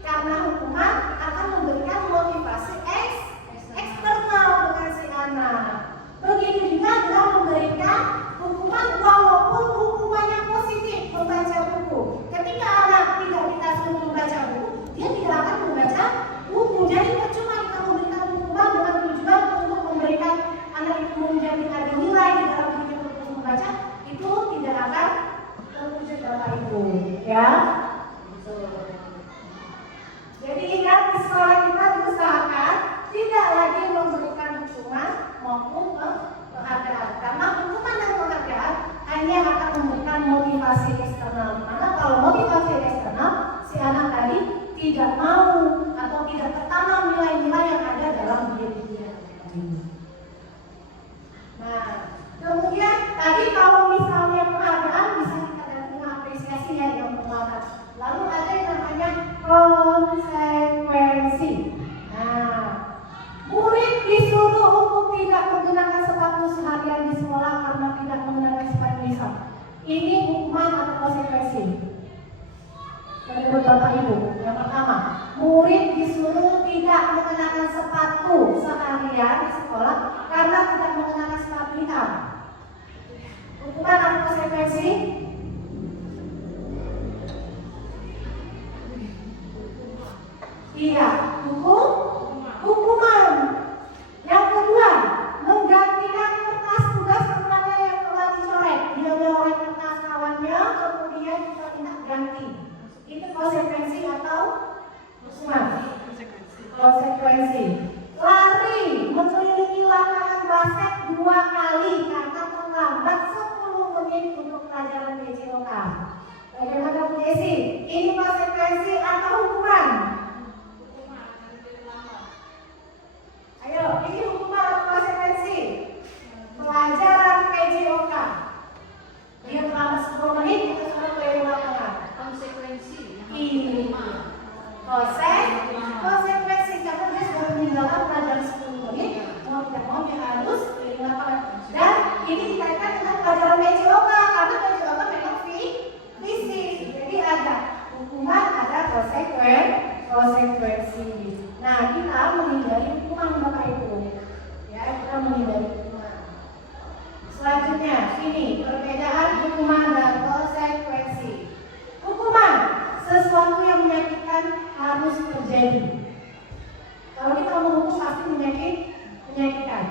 Karena hukuman akan memberikan motivasi eksternal dengan si anak. Begitu juga dengan memberikan hukuman walaupun hukumannya positif, membaca buku. Ketika anak tidak dikasih membaca buku, dia tidak akan membaca buku. Jadi percuma kita memberikan hukuman dengan tujuan untuk memberikan anak itu menjadi ada nilai di dalam diri untuk membaca, itu tidak akan terwujud Bapak Ibu. Ya. Jadi ingat, di sekolah kita diusahakan tidak lagi memberikan hukuman maupun penghargaan. Karena hukuman dan penghargaan hanya akan memberikan motivasi eksternal. Karena kalau motivasi eksternal, si anak tadi tidak mau atau tidak tertanam nilai-nilai yang ada dalam diri dia. Nah, kemudian tadi kalau misalnya penghargaan bisa kita dengan apresiasi ya yang pertama. Lalu ada yang namanya konsekuensi. Nah, murid disuruh untuk tidak menggunakan sepatu seharian di sekolah karena tidak menggunakan sepatu nisab. Ini hukuman atau konsekuensi? Menurut Bapak Ibu, yang pertama, murid disuruh tidak mengenakan sepatu seharian di sekolah karena tidak mengenakan sepatu hitam. Hukuman atau konsekuensi? Iya, hukuman. Yang kedua, menggantikan kertas tugas temannya yang telah dicoret. Dia mencoret kertas kawannya, kemudian kita tindak ganti. Itu konsekuensi atau hukuman? Konsekuensi. Lari mengelilingi lapangan basket 2 kali karena terlambat 10 menit untuk pelajaran BCOK. Bagaimana Bu Desi? Ini konsekuensi atau hukuman? Ayo, ini hukuman atau konsekuensi? Pelajaran PJOK. Dia terlambat 10 menit, kita suruh keliling lapangan. Konsekuensi. Ini konsekuensi karena dia sudah meninggalkan pelajaran 10 menit, mau tidak mau dia harus keliling lapangan. Dan ini dikaitkan dengan pelajaran PJOK karena PJOK memang fisik. Jadi ada hukuman, ada konsekuensi. Nah, kita menghindari hukuman Bapak Ibu. Ya, kita menghindari hukuman. Selanjutnya, ini perbedaan hukuman dan konsekuensi. Hukuman, sesuatu yang menyakitkan harus terjadi. Kalau kita menghukum pasti menyakitkan.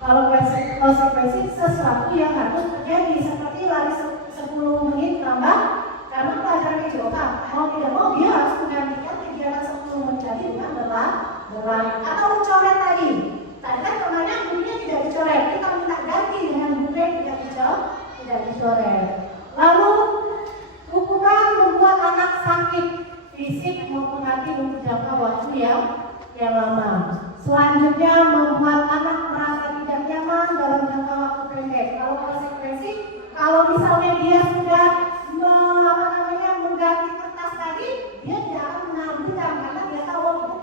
Kalau konsekuensi, sesuatu yang harus terjadi seperti lari 10 menit lambat karena pelajaran PJOK. Mau tidak mau dia harus menggantikan kegiatan 10 menit tadi dengan berlari atau mencoret tadi. Tadi kan kemana bukunya tidak dicoret, kita minta ganti dengan buku yang tidak dicoret. Lalu hukuman membuat anak sakit fisik maupun hati untuk jangka waktu yang lama. Selanjutnya membuat anak merasa tidak nyaman dalam jangka waktu pendek. Kalau konsekuensi, kalau misalnya dia sudah mengganti kertas tadi, dia tidak akan mengambilkan karena dia tahu itu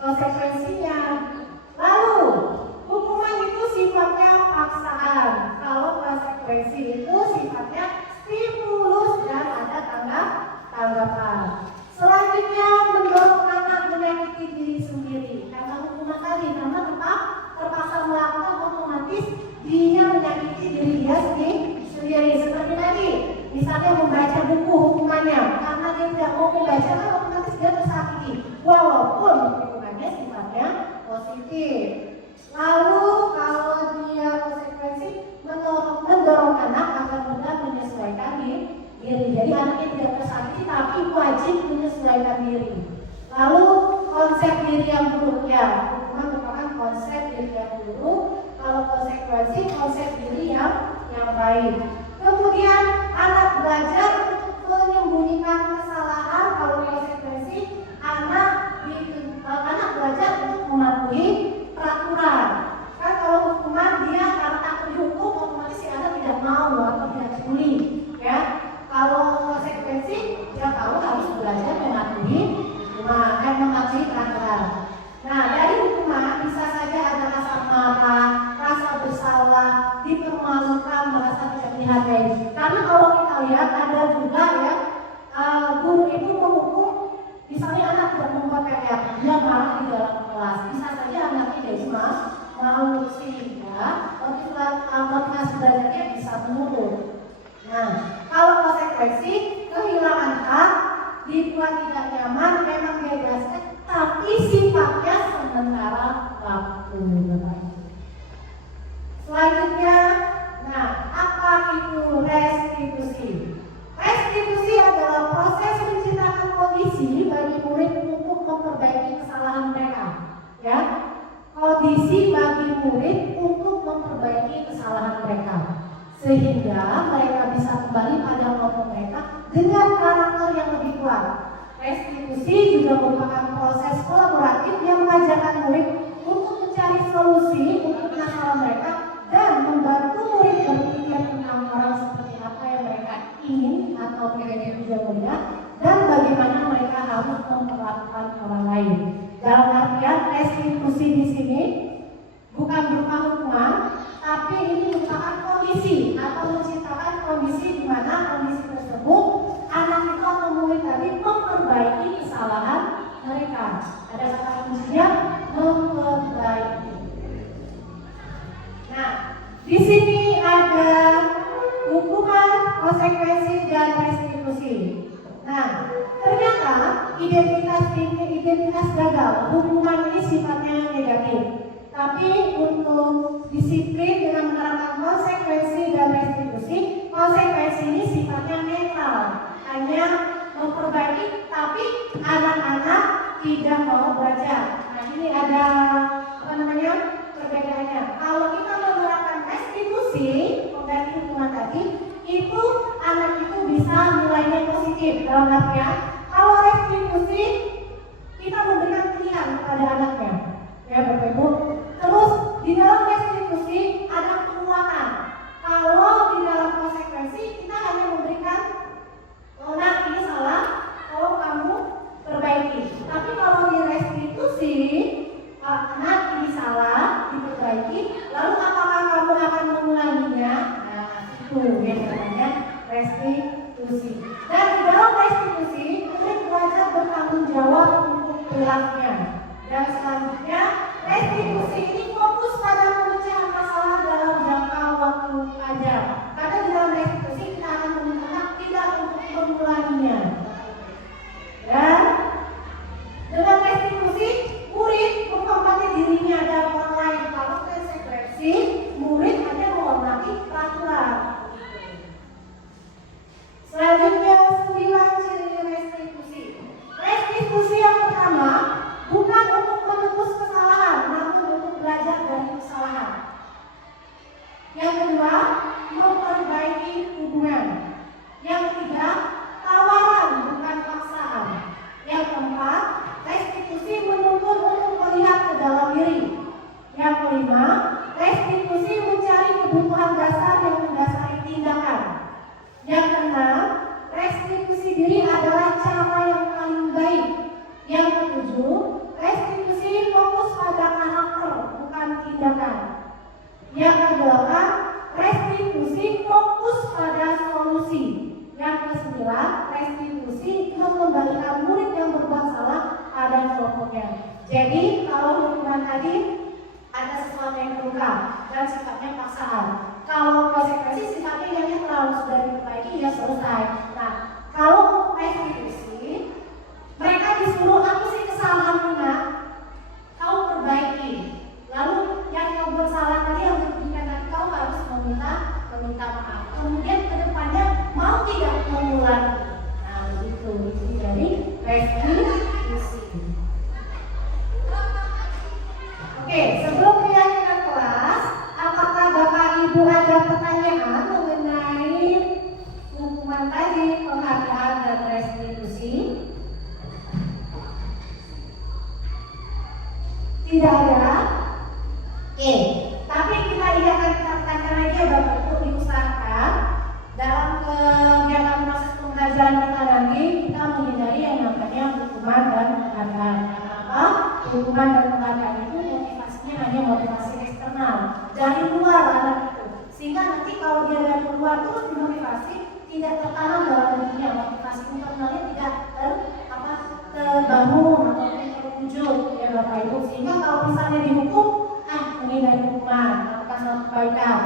konsekuensinya. Lalu hukuman itu sifatnya paksaan. Kalau konsekuensi itu sifatnya stimulus dan ada tanggapan. Selanjutnya mendorong anak menyakiti diri sendiri. Karena hukuman tadi, karena tetap terpaksa melakukan, otomatis dia menyakiti diri dia sendiri. Seperti tadi, misalnya membaca buku hukumannya, karena dia tidak mau membaca, kan otomatis dia tersakiti. Walaupun hukumannya sifatnya positif. Lalu kalau dia konsekuensi mendorong anak agar mudah menyesuaikan diri. Jadi anaknya tidak tersakiti tapi wajib menyesuaikan diri. Lalu konsep diri yang buruk, ya, hukuman merupakan konsep diri yang buruk. Kalau konsekuensi konsep diri yang baik. Kemudian anak belajar untuk menyembunyikan kesalahan. Kalau konsekuensi anak belajar untuk mematuhi peraturan. Kan kalau hukuman dia karena takut dihukum, otomatis si anak tidak mau atau tidak peduli, ya. Kalau konsekuensi dia tahu harus belajar mematuhi peraturan. Nah, dari hukuman bisa saja ada rasa marah, rasa bersalah, dipermalukan, merasa tidak dihargai. Karena kalau kita lihat ada juga ya guru itu menghukum, misalnya anak tidak membuat PR, dia marah di dalam kelas. Bisa saja anaknya jadi mau sehingga motivasi belajarnya bisa menurun. Nah, kalau konsekuensi kehilangan hak, dibuat tidak nyaman, memang bebaskan, tapi sifatnya sementara waktu. Selanjutnya, nah, apa itu restitusi? Restitusi adalah proses menciptakan kondisi bagi murid untuk memperbaiki kesalahan mereka. Ya, kondisi bagi murid untuk memperbaiki kesalahan mereka, sehingga mereka bisa kembali pada kelompok mereka dengan karakter yang lebih kuat. Restitusi juga merupakan proses kolaboratif yang mengajarkan murid untuk mencari solusi untuk masalah mereka dan membantu murid berpikir tentang orang seperti apa yang mereka ingin atau pengen menjauhnya dan bagaimana mereka harus memperlakukan orang lain. Dalam artian restitusi di sini bukan berupa hukuman, tapi ini merupakan kondisi atau menciptakan kondisi di mana kondisi tersebut anak itu atau murid tadi memperbaiki kesalahan mereka. Ada kata kuncinya memperbaiki. Nah, di sini ada hukuman, konsekuensi dan restitusi. Nah, ternyata identitas ini identitas gagal, hukuman ini sifatnya negatif. Tapi untuk disiplin dengan menerapkan konsekuensi dan restitusi, konsekuensi ini sifatnya netral, hanya memperbaiki, tapi anak-anak tidak mau belajar. Nah ini ada perbedaannya. Kalau kita menerapkan restitusi, mengganti hukuman tadi, itu anak itu bisa nilainya positif. Dalam artian, kalau restitusi kita memberikan pilihan kepada anaknya, ya Bapak Ibu. Terus di dalam restitusi ada penguatan. Kalau di dalam konsekuensi kita hanya memberikan, oh nah ini salah, oh kamu perbaiki. Tapi kalau di restitusi, anak ini salah, diperbaiki, lalu apakah kamu akan mengulanginya? Nah itu yang namanya restitusi. Dan di dalam restitusi, murid belajar bertanggung jawab untuk perilakunya. Dan selanjutnya, restitusi ini fokus pada pemecahan masalah dalam jangka waktu aja. Karena di dalam restitusi kita akan meminta tidak untuk mengulanginya. Dan dengan restitusi, murid menghormati dirinya dan orang lain. Kalau konsekuensi, murid hanya menghormati peraturan. Selanjutnya 9 ciri restitusi. Restitusi yang pertama bukan untuk menebus kesalahan, namun untuk belajar dari kesalahan. Yang kedua, memperbaiki hubungan. Yang ketiga, tawaran bukan paksaan. Yang keempat, restitusi menuntut untuk melihat ke dalam diri. Yang kelima, restitusi mencari kebutuhan dasar yang mendasari tindakan. Yang keenam, restitusi diri adalah cara yang paling baik. Yang ketujuh, restitusi fokus pada karakter bukan tindakan. Yang kedelapan, restitusi fokus pada solusi. Yang kesembilan, restitusi mengembalikan murid yang berbuat salah pada kelompoknya. Jadi kalau hukuman tadi ada sesuatu yang terungkap dan sifatnya paksaan. Kalau konsekuensi sifatnya yang netral, sudah diperbaiki ya selesai. Nah, kalau restitusi mereka disuruh apa sih kesalahan Nina, kau perbaiki. Lalu yang kau buat salah tadi yang diberikan tadi kau harus meminta maaf. Kemudian kedepannya mau tidak mengulangi. Nah begitu isi dari restitusi. Oke, sebelum keyakinan kelas, apakah Bapak Ibu ada pertanyaan mengenai hukuman tadi, penghargaan dan restitusi? Tidak ada? Oke, tapi kita lihat katakan aja Bapak Ibu diusahakan dalam kegiatan proses pembelajaran kita nanti kita menghindari yang namanya hukuman dan penghargaan. Kenapa? Hukuman dan penghargaan itu motivasinya hanya motivasi eksternal dari luar anak itu, sehingga nanti kalau dia dari luar terus dimotivasi tidak tertanam dalam dirinya, motivasi internalnya tidak terbangun atau terwujud ya Bapak Ibu, sehingga kalau misalnya dihukum menghindari hukuman, melakukan suatu kebaikan,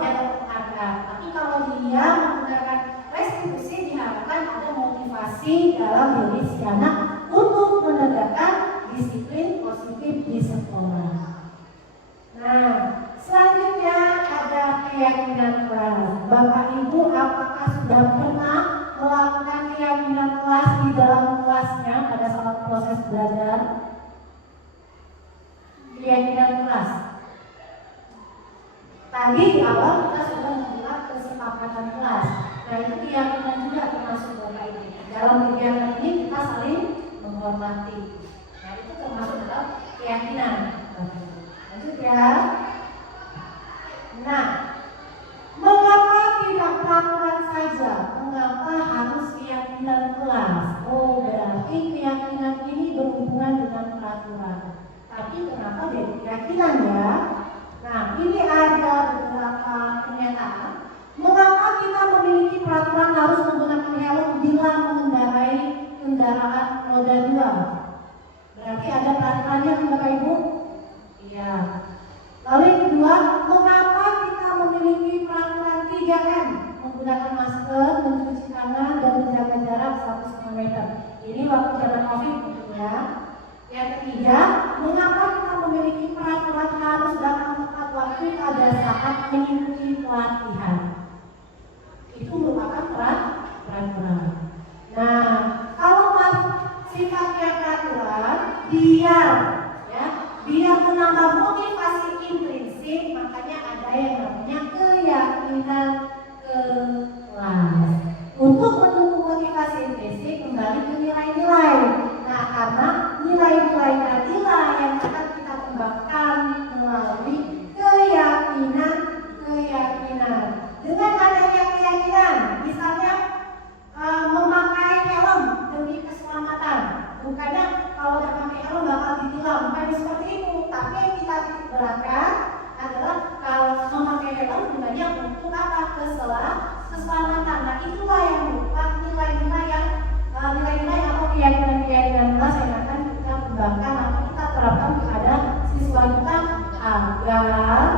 dia dapat penghargaan. Tapi kalau dia menggunakan restitusi diharapkan ada motivasi dalam diri si anak untuk menegakkan disiplin positif di sekolah. Nah, selanjutnya ada keyakinan kelas. Bapak Ibu apakah sudah pernah melakukan keyakinan kelas di dalam kelasnya pada saat proses belajar? Keyakinan kelas. Tadi di awal kita sudah membuat kesepakatan kelas. Nah itu keyakinan juga termasuk Bapak Ibu. Dalam kegiatan ini kita saling menghormati. Nah itu termasuk dalam keyakinan. Lanjut ya. Nah, mengapa tidak peraturan saja? Mengapa harus keyakinan kelas? Oh berarti keyakinan ini berhubungan dengan peraturan. Tapi kenapa jadi keyakinan ya? Nah ini ada beberapa pernyataan. Mengapa kita memiliki peraturan harus menggunakan helm bila mengendarai kendaraan roda 2? Berarti ada peraturannya Bapak Ibu? Iya. Lalu yang kedua, mengapa kita memiliki peraturan 3M? Menggunakan masker, mencuci tangan, dan menjaga jarak 1,5 meter. Ini waktu zaman COVID ya. Ya. Yang ketiga, mengapa kita memiliki peraturan harus datang tepat waktu pada saat mengikuti pelatihan? Itu merupakan peraturan. Nah, kalau sifatnya peraturan, biar menambah motivasi intrinsik, makanya ada yang namanya keyakinan kelas. Untuk mendukung motivasi intrinsik, kembali ke nilai-nilai. Nah, karena nilai-nilai tadilah yang akan kita kembangkan melalui keyakinan. Dengan adanya keyakinan, misalnya memakai helm demi keselamatan. Bukannya kalau tidak pakai helm bakal ditilang, bukan seperti itu. Tapi yang kita beratkan adalah kalau memakai helm gunanya untuk apa? Keselamatan. Nah, itulah yang merupakan nilai-nilai atau keyakinan kelas yang akan kita kembangkan atau kita terapkan kepada siswa kita agar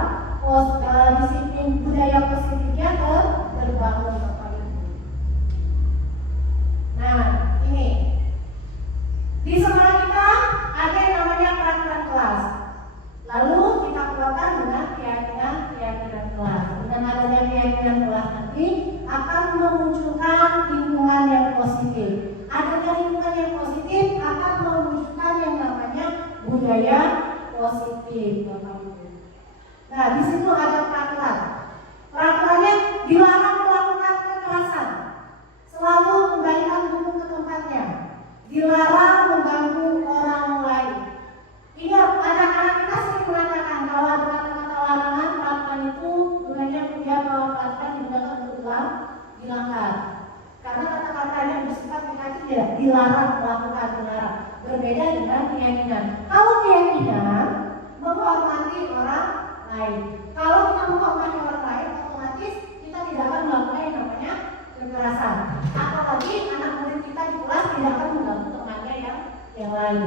disiplin budaya positifnya terbangun. Nah, ini di sekolah kita ada yang namanya peraturan kelas. Lalu kita kuatkan dengan keyakinan kelas. Dengan adanya keyakinan kelas nanti akan memunculkan lingkungan yang positif. Adanya lingkungan yang positif akan memunculkan yang namanya budaya positif. Nah, di situ ada peraturan. Peraturannya dilarang melakukan kekerasan. Selalu kembalikan buku ke tempatnya. Dilarang mengganggu orang lain. Ingat, anak-anak kita sering mengatakan kalau ada kata-kata larangan, peraturan itu gunanya dia bahwa peraturan digunakan untuk dilanggar. Karena kata-katanya bersifat negatif tidak dilarang melakukan, dilarang. Berbeda dengan keyakinan. Kalau keyakinan menghormati orang lain. Kalau kita menghormati orang lain, otomatis kita tidak akan melakukan yang namanya kekerasan. Apalagi anak murid kita di kelas tidak akan mengganggu temannya yang lain.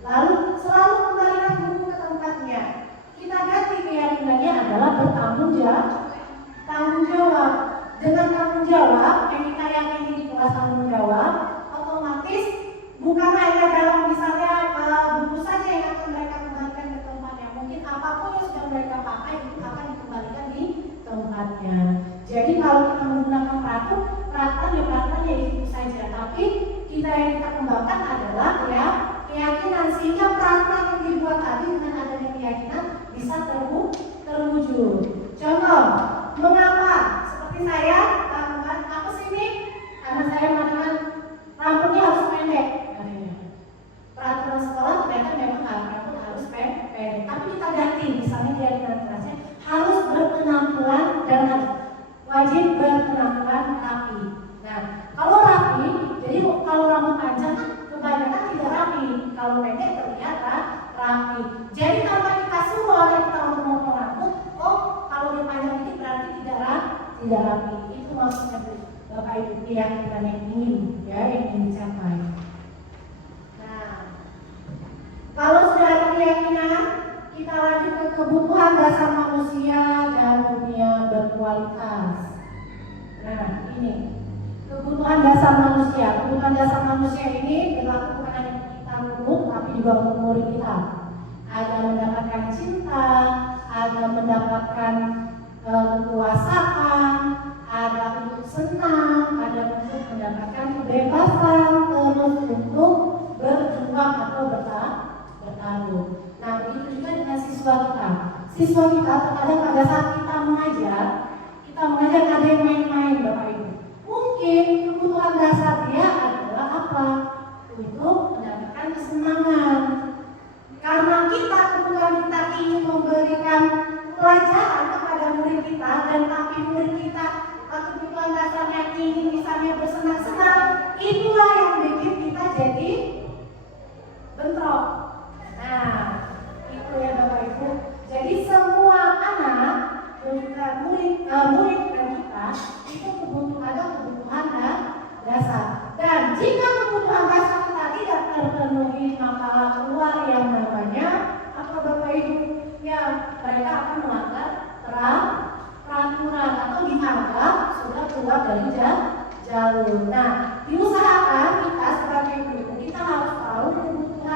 Lalu selalu kembalikan buku ke tempatnya. Kita ganti keyakinannya adalah bertanggung jawab. Dengan tanggung jawab yang kita yakini di kelas tanggung jawab, otomatis bukan hanya dalam misalnya buku saja yang akan mereka kembalikan ke tempatnya. Mungkin apapun yang sudah mereka pakai itu akan dikembalikan di tempatnya. Jadi kalau kita menggunakan peraturan ya itu saja. Tapi kita yang kita kembangkan adalah keyakinan, sehingga peraturan yang dibuat tadi dengan adanya keyakinan bisa terwujud. Contoh, mengapa seperti saya lakukan apa sih ini? Karena saya mengatakan rambutnya harus pendek. Peraturan sekolah ternyata memang rambut harus pendek. Tapi kita ganti, misalnya di kelasnya harus berpenampilan dan wajib berpenampilan rapi. Nah, kalau rapi, jadi kalau rambut panjang kan kebanyakan tidak rapi. Kalau pendek terlihat rapi. Jadi tanpa kita suruh orang kita untuk memotong rambut, kalau dia panjang ini berarti tidak rapi. Itu maksudnya Bapak Ibu keyakinan yang ingin dicapai. Nah, kalau sudah ada keyakinan, kita lanjut ke kebutuhan dasar manusia dan dunia berkualitas. Nah, ini kebutuhan dasar manusia. Kebutuhan dasar manusia ini berlaku bukan hanya kita dulu, tapi juga untuk murid kita. Ada mendapatkan cinta, ada mendapatkan kekuasaan, ada untuk senang, ada untuk mendapatkan kebebasan, terus untuk berjuang atau bertarung. Nah, begitu juga dengan siswa kita. Siswa kita terkadang pada saat kita mengajar ada yang main-main, Bapak Ibu. Mungkin kebutuhan dasar dia adalah apa? Untuk mendapatkan kesenangan. Karena kebutuhan kita ingin memberikan pelajaran kepada murid kita, dan tapi murid kita kebutuhan dasarnya ingin misalnya bersenang-senang, itulah yang bikin kita jadi bentrok. Nah, itu ya Bapak Ibu. Jadi semua anak murid dan kita itu ada kebutuhan dasar. Dan jika kebutuhan dasar kita tidak terpenuhi, maka keluar yang namanya apa Bapak Ibu? Ya, mereka akan melanggar peraturan atau dianggap sudah keluar dari jalur. Nah, diusahakan kita sebagai guru kita harus tahu kebutuhan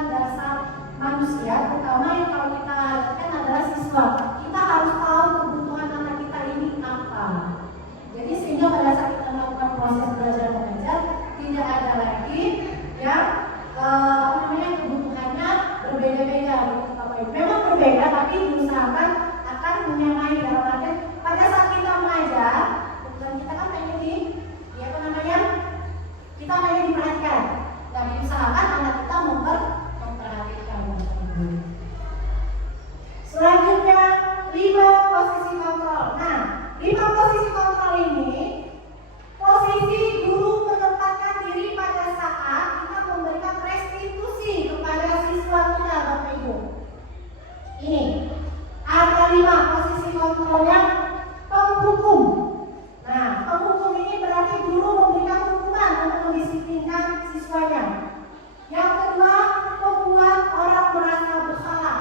Yang kedua, membuat orang merasa bersalah.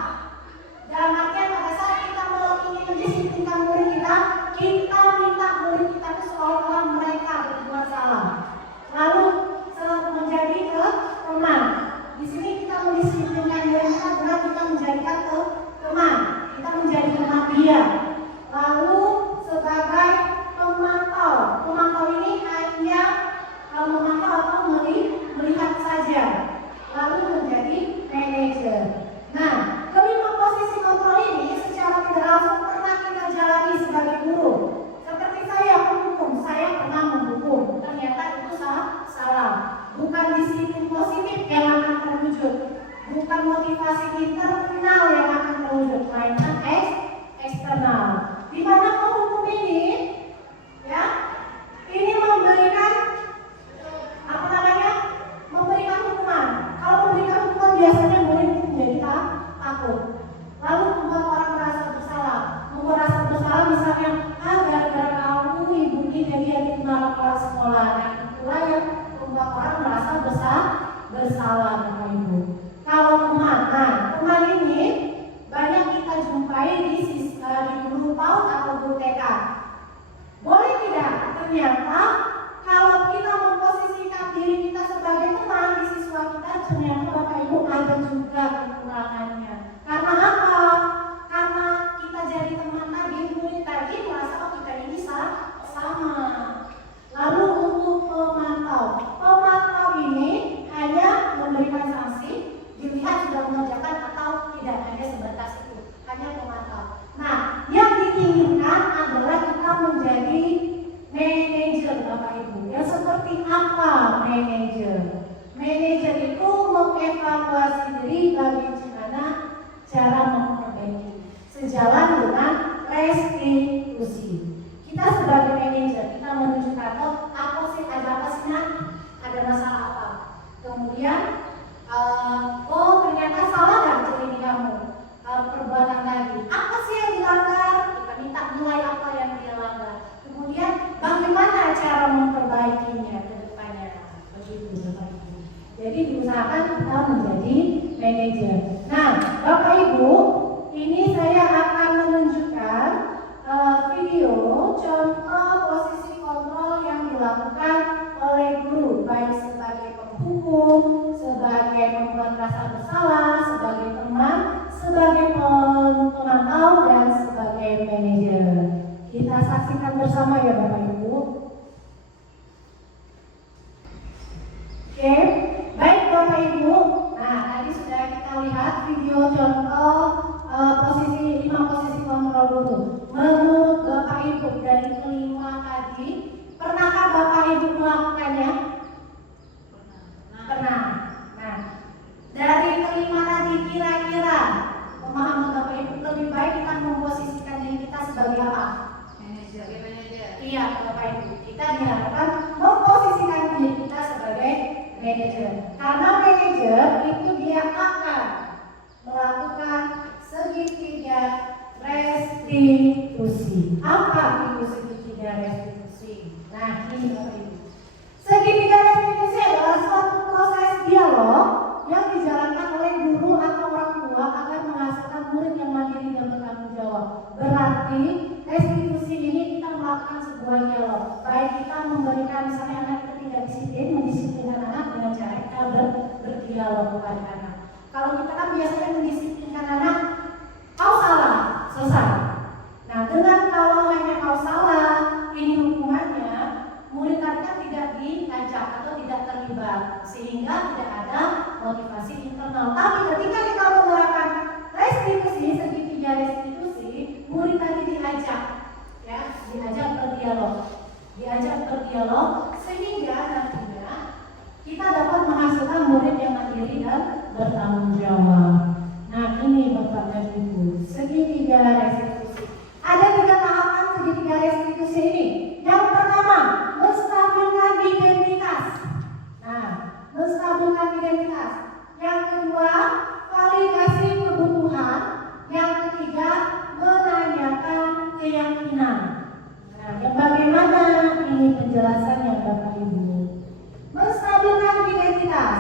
Dalam artian pada saat kita mau ingin mendisiplinkan murid kita minta murid kita itu seolah-olah mereka berbuat salah. Lalu selalu menjadi teman. Di sini kita mendisiplinkan murid kita adalah kita menjadikan teman. Kita menjadi teman dia. Lalu sebagai pemantau. Pemantau ini hanya memantau atau melihat saja. Lalu menjadi manajer. Nah, kelima posisi kontrol ini secara tidak langsung pernah kita jalani sebagai guru. Seperti saya menghukum, saya pernah menghukum. Ternyata itu salah. Bukan disiplin positif yang akan terwujud, bukan motivasi internal yang akan terwujud, melainkan eksternal. Di mana menghukum ini, ya, ini memberikan memberikan hukuman. Kalau memberikan hukuman biasanya murid itu menjadi takut. Lalu membuat orang merasa bersalah. Membuat rasa bersalah misalnya, gara-gara kamu ibu ini jadi dikenal kepala sekolah. Nah, itulah yang membuat orang merasa bersalah Bapak Ibu. Kalau teman, teman ini banyak kita jumpai di guru PAUD atau guru TK. Boleh tidak? Ternyata kalau kita memposisikan diri kita sebagai teman di siswa kita, ternyata Bapak Ibu ada juga kekurangannya. Karena apa? Karena kita jadi teman tadi, murid tadi merasa kita ini sama. Lalu untuk pemantau ini hanya memberikan sanksi, dilihat sudah mengerjakan atau tidak, hanya sebatas itu, hanya pemantau. Nah, yang diinginkan adalah kita menjadi manajer Bapak Ibu. Ya, seperti apa manajer? Manajer itu mengevaluasi diri bagaimana cara memperbaiki sejalan dengan restitusi. Kita sebagai manajer, kita menunjukkan ada apa sih nak? Ada masalah apa? Kemudian ternyata salah nggak diri kamu perbuatan tadi? Apa sih yang dilanggar? Kita minta nilai apa yang dia langgar. Kemudian bagaimana cara memperbaikinya ke depannya? Begitu Bapak Ibu. Jadi diusahakan kita menjadi manajer. Nah, Bapak Ibu, ini saya akan menunjukkan video contoh posisi kontrol yang dilakukan oleh guru, baik sebagai penghukum, sebagai membuat rasa bersalah, sebagai teman, sebagai pemantau, dan sebagai manajer. Kita saksikan bersama ya Bapak Ibu. Oke, baik Bapak Ibu. Nah, tadi sudah kita lihat video contoh posisi 5 posisi kontrol guru. Menurut Bapak Ibu dari kelima tadi, pernahkah Bapak Ibu melakukannya? Pernah. Nah, dari kelima tadi kira-kira pemahaman Bapak Ibu lebih baik kita memposisikan diri kita sebagai apa? Manajer. Iya, Bapak Ibu. Kita diharapkan memposisikan diri kita sebagai manajer. Karena manajer itu dia akan melakukan segitiga restitusi. Apa itu segitiga restitusi? Nah, ini Bapak Ibu. Segitiga restitusi adalah suatu proses dialog yang dijalankan oleh guru atau orang tua agar menghasilkan murid yang mandiri dan bertanggung jawab. Berarti restitusi ini kita melakukan sebuah dialog. Baik kita memberikan misalnya anak kita tidak disiplin, mendisiplinkan anak dengan cara kita berdialog kepada anak. Kalau kita kan biasanya mendisiplinkan anak, kau salah, selesai. Nah, dengan kalau hanya kau salah, ini hukumannya, murid tadi kan tidak diajak atau tidak terlibat, sehingga tidak ada motivasi internal. Tapi ketika kita menerapkan restitusi, segitiga restitusi, murid tadi diajak, ya, diajak berdialog, sehingga nantinya kita dapat menghasilkan murid yang mandiri dan bertanggung jawab. Nah, ini Bapak dan Ibu, segitiga restitusi. Ada 3 tahapan segitiga restitusi ini. Yang pertama, menstabilkan identitas. Nah, menstabilkan identitas. Yang kedua, validasi kebutuhan. Yang ketiga, menanyakan keyakinan. Nah, yang bagaimana ini penjelasannya Bapak Ibu? Menstabilkan identitas.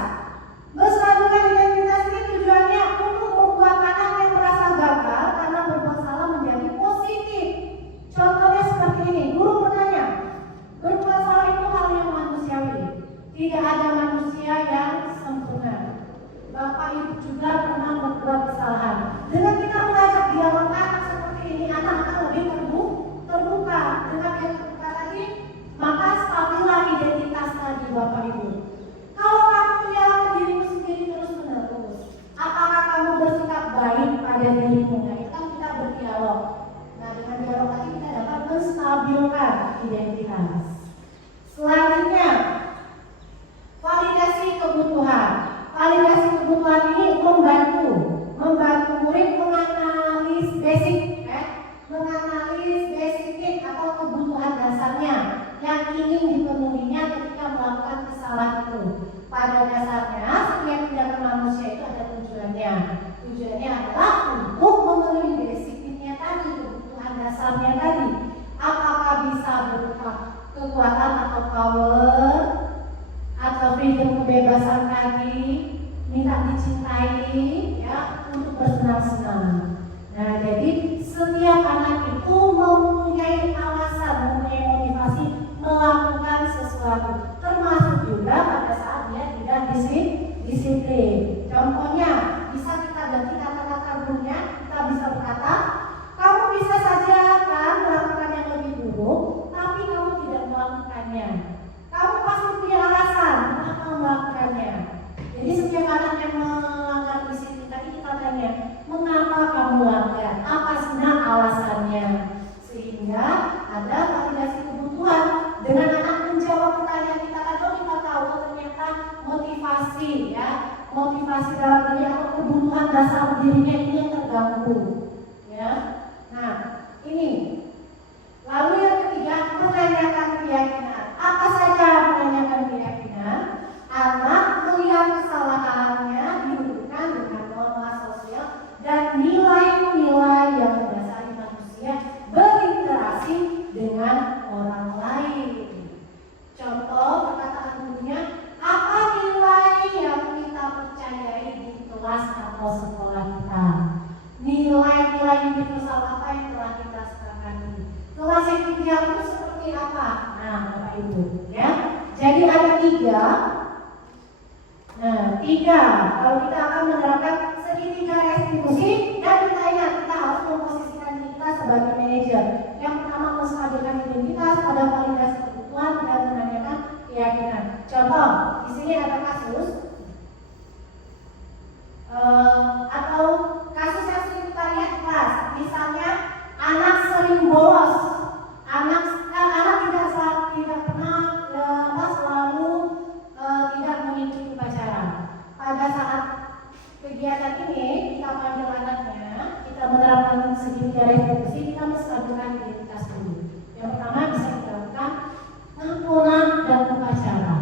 disiplin. Contohnya, bisa kita ganti kata-kata dulunya, kita bisa berkata, kamu bisa saja kan melakukan yang lebih buruk, tapi kamu tidak melakukannya. Kamu pasti punya alasan mengapa melakukannya. Jadi setiap anak yang melanggar disiplin tadi kita tanya, mengapa kamu melanggar? Apa sebenarnya alasannya? Sehingga ada validasi kebutuhan. Dengan anak menjawab pertanyaan kita tadi, kita tahu ternyata motivasi ya, motivasi dalam diri atau kebutuhan dasar dirinya ini yang terganggu. Ya, nah ini. Lalu yang ketiga, menanyakan keyakinan. Apa saja menanyakan keyakinan? Anak melihat kesalahannya dihubungkan dengan norma sosial dan nilai-nilai yang mendasari manusia berinteraksi dengan orang lain. Contoh perkataan gurunya, apa nilai yang kita percayai di kelas atau sekolah kita? Nilai-nilai universal apa yang telah kita sepakati? Kelas yang ideal itu seperti apa? Nah, Bapak Ibu, ya. Jadi ada tiga. Nah, tiga. Kalau kita akan menerapkan segitiga restitusi, dan kita ingat kita harus memposisikan kita sebagai manajer. Yang pertama menstabilkan identitas, ada validasi kebutuhan dan menanyakan keyakinan. Contoh, di sini ada kasus atau kasus yang sering kita lihat di kelas. Misalnya anak sering bolos, anak tidak pernah selalu tidak mengikuti upacara. Pada saat kegiatan ini kita panggil anaknya, kita menerapkan segitiga restitusi, kita menstabilkan identitas dulu. Yang pertama bisa dilakukan ngampuna dan upacara.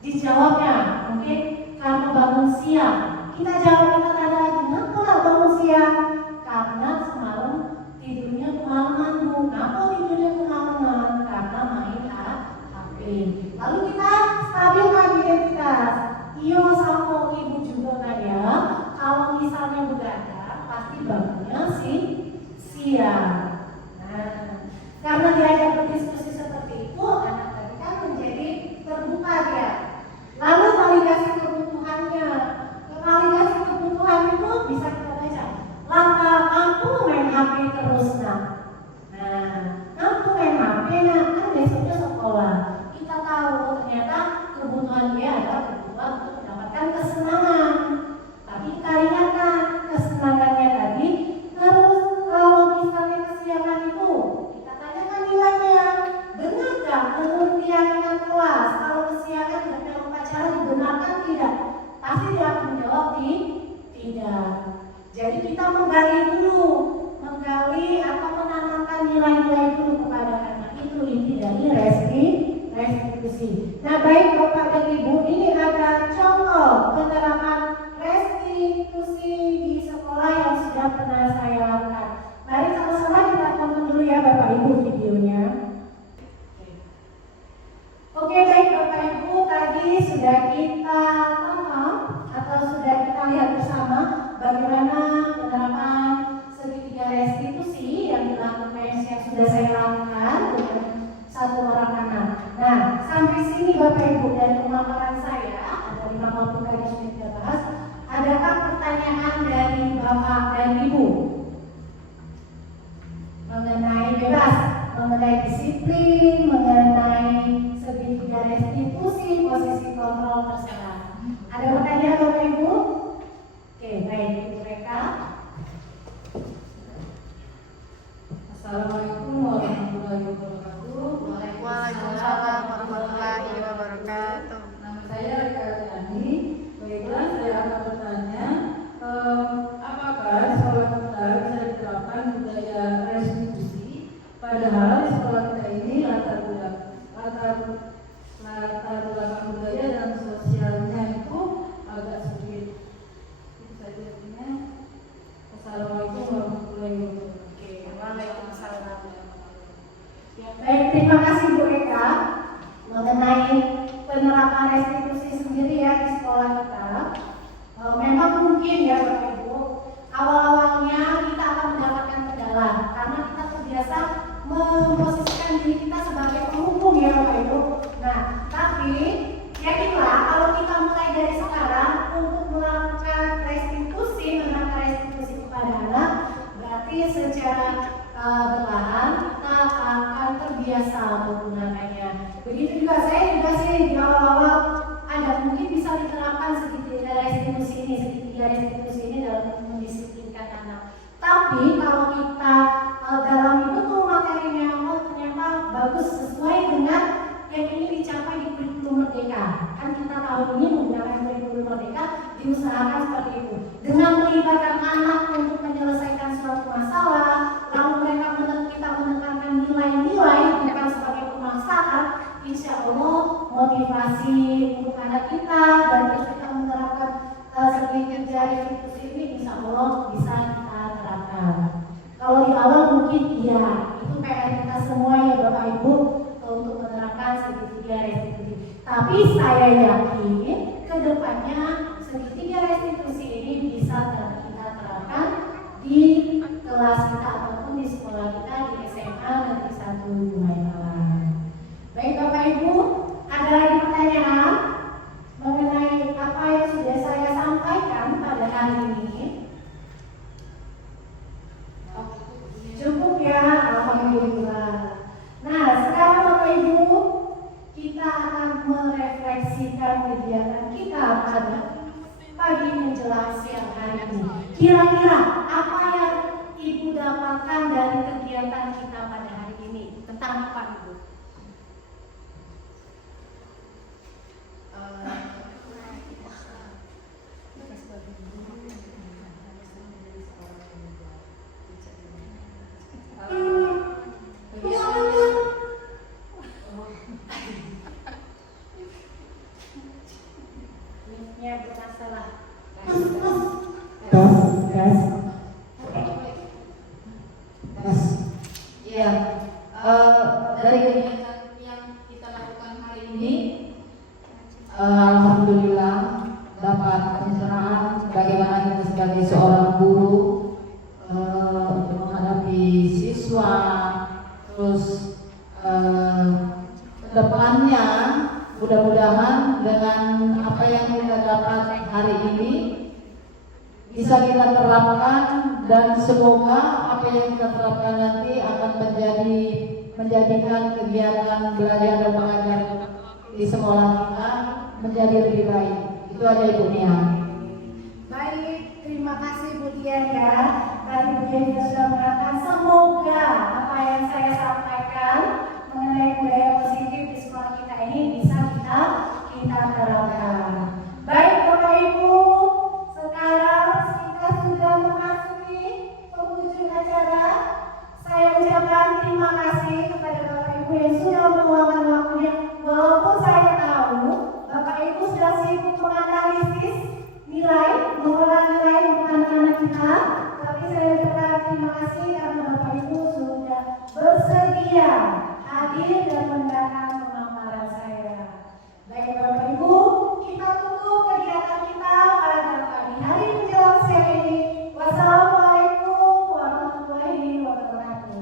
Dijawabnya mungkin karena bangun siang. Kita jawab, kita tanya lagi, ngampuna bangun siang? Karena semalam tidurnya kemalaman Bu. Kenapa tidurnya kemalaman? Karena main HP. Lalu kita stabilkan identitas. Iyo sama ibu juga Nadia, kalau misalnya begadang pasti bangunnya siang. Nah, karena diajak berdiskusi seperti itu, anak tadi kan menjadi terbuka dia. Lalu validasi kebutuhannya. Validasi kebutuhan itu bisa kita baca. Lantas aku main HP terus nak. Nah, aku main HP nak, kan besoknya sekolah. Kita tahu ternyata kebutuhan dia adalah kebutuhan untuk mendapatkan kesenangan. Tapi kita ingatkan kesenangannya tadi. Terus kalau misalnya kesiangan itu, kita tanyakan nilainya. Benarkah menurut keyakinan kelas kalau kesiangan dan upacara dibenarkan tidak? Pasti dia akan menjawab tidak. Jadi kita menggali dulu, menggali atau menanamkan nilai-nilai dulu kepada anak. Itu inti dari restitusi. Nah, baik Bapak dan Ibu, ini ada contoh penerapan restitusi di sekolah yang sudah pernah saya lakukan. Mari sama-sama kita tonton dulu ya Bapak Ibu videonya. Oke, baik Bapak Ibu, tadi sudah kita paham atau sudah kita lihat bersama bagaimana penerapan segitiga restitusi yang dilakukan yang sudah saya lakukan dengan satu orang anak. Nah, sampai sini Bapak Ibu dari pemaparan saya, ada 5 topik yang sudah kita bahas. Adakah pertanyaan dari Bapak dan Ibu mengenai bebas, mengenai disiplin, mengenai segitiga restitusi, posisi kontrol terserah? Ada pertanyaan Bapak Ibu? Oke, baik Ibu Reka. Assalamualaikum warahmatullahi wabarakatuh. Waalaikumsalam warahmatullahi wabarakatuh. Nama saya Reka Yani. Baiklah, saya akan bertanya, apakah di sekolah kita bisa diterapkan budaya restitusi? Padahal di sekolah kita ini latar belakang budaya dan sosialnya itu agak sulit. Itu saja. Assalamualaikum warahmatullahi wabarakatuh. Waalaikumsalam. restitusi ini, segitiga restitusi ini dalam mendisiplinkan anak. Tapi kalau kita dalami betul materinya, oh ternyata bagus sesuai dengan yang ini dicapai di kurikulum Merdeka. Kan kita tahun ini menggunakan kurikulum Merdeka, diusahakan seperti itu. Dengan melibatkan anak untuk menyelesaikan suatu masalah, lalu kita menekankan nilai-nilai bukan sebagai pemaksaan, insya Allah motivasi untuk anak kita dan terus kita menerapkan segitiga restitusi ini insya Allah bisa kita terapkan. Kalau di awal mungkin iya, itu PR kita semua ya Bapak Ibu untuk menerapkan segitiga restitusi. Tapi saya yakin ke depannya segitiga restitusi ini bisa kita terapkan di kelas kita ataupun di sekolah kita di SMA Negeri 1 Lumajang. Baik Bapak Ibu, ada lagi pertanyaan mengenai apa yang sudah saya sampaikan pada hari ini? Cukup ya, alhamdulillah. Nah, sekarang Bapak Ibu, kita akan merefleksikan kegiatan kita pada pagi menjelang siang hari ini. Kira-kira apa yang Ibu dapatkan dari kegiatan kita pada hari ini? Tentang apa Ibu? Dari kegiatan yang kita lakukan hari ini, alhamdulillah dapat pencerahan bagaimana kita sebagai seorang guru menghadapi siswa, terus kedepannya mudah-mudahan dengan apa yang kita dapat hari ini bisa kita terapkan dan semoga apa yang kita terapkan nanti akan menjadikan kegiatan belajar dan mengajar di sekolah kita menjadi lebih baik. Itu aja Ibu Nia. Baik, terima kasih Bu Dian ya. Tadi Bu Dian juga sudah mengatakan semoga apa yang saya sampaikan mengenai budaya positif di sekolah kita ini bisa kita terapkan. Baik Bapak Ibu, sekarang kita sudah memasuki penghujung acara. Saya ucapkan terima kasih kepada Bapak Ibu yang sudah meluangkan waktunya. Walaupun saya tahu Bapak Ibu sudah sibuk menganalisis nilai, mengolah nilai untuk anak-anak kita, tapi saya ucapkan terima kasih karena Bapak Ibu sudah bersedia hadir dan mendengarkan pemaparan saya. Baik Bapak Ibu, kita tutup kegiatan kita pada pagi hari menjelang siang ini. Wassalamualaikum warahmatullahi wabarakatuh.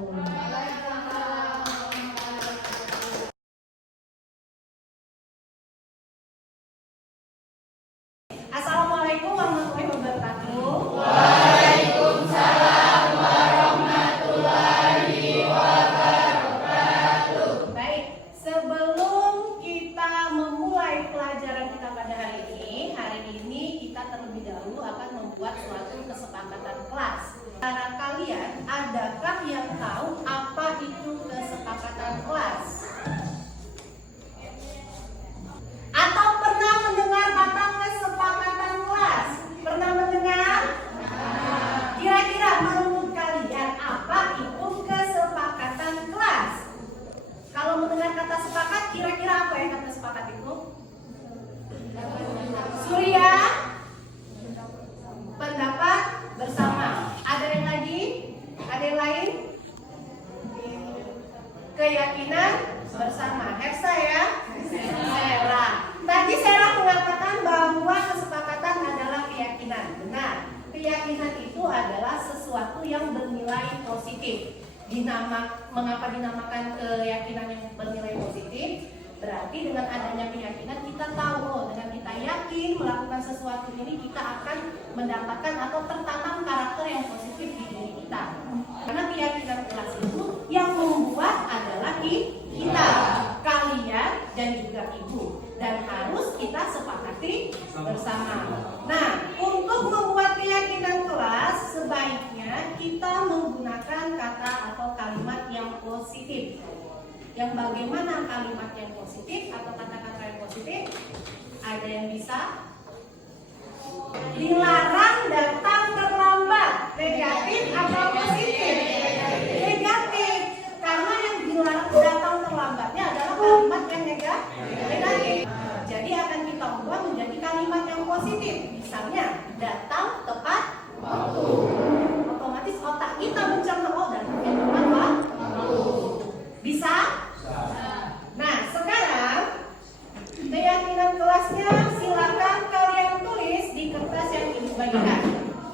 Assalamualaikum warahmatullahi wabarakatuh. Waalaikumsalam warahmatullahi wabarakatuh. Baik, sebelum kita memulai pelajaran kita pada hari ini kita terlebih dahulu akan membuat suatu kesepakatan kelas. Para kalian, adakah yang tahu apa itu kesepakatan kelas? Atau pernah mendengar kata kesepakatan kelas? Pernah mendengar? Kira-kira menurut kalian apa itu kesepakatan kelas? Kalau mendengar kata sepakat, kira-kira apa ya kata sepakat itu? Surya? Pendapat bersama. Ada yang lagi? Ada yang lain? Keyakinan bersama. Hersa ya? Sera. Tadi Sera mengatakan bahwa kesepakatan adalah keyakinan. Benar. Keyakinan itu adalah sesuatu yang bernilai positif. Mengapa dinamakan keyakinan yang bernilai positif? Berarti dengan adanya keyakinan kita tahu, dengan kita yakin melakukan sesuatu ini kita akan mendapatkan atau tertanam karakter yang positif di diri kita. Karena keyakinan kelas itu yang membuat adalah kita, kalian dan juga ibu, dan harus kita sepakati bersama. Nah, kita menggunakan kata atau kalimat yang positif. Yang bagaimana kalimat yang positif atau kata-kata yang positif? Ada yang bisa? Dilarang datang terlambat. Negatif atau positif? Negatif. Karena yang dilarang datang terlambatnya adalah kalimat yang negatif. Jadi akan kita ubah menjadi kalimat yang positif. Misalnya, datang tepat waktu. Otomatis otak kita mencerna, oh datang tepat waktu. Bisa? Nah, sekarang keyakinan kelasnya silakan kalian tulis di kertas yang ibu bagikan.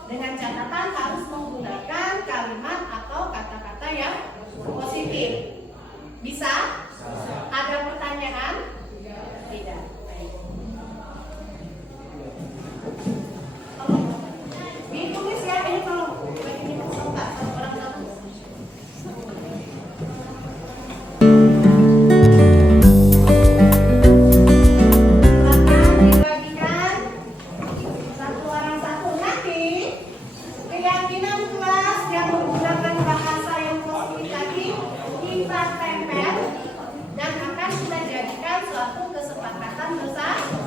Dengan catatan harus menggunakan kalimat atau kata-kata yang positif. Bisa? Ada pertanyaan? Tidak. Ditulis ya, ini kalau ini sebentar, orang satu. Silakan dibagikan satu orang satu. Nanti keyakinan kelas yang menggunakan bahasa yang positif tadi kita tempel dan akan kita jadikan suatu kesepakatan bersama.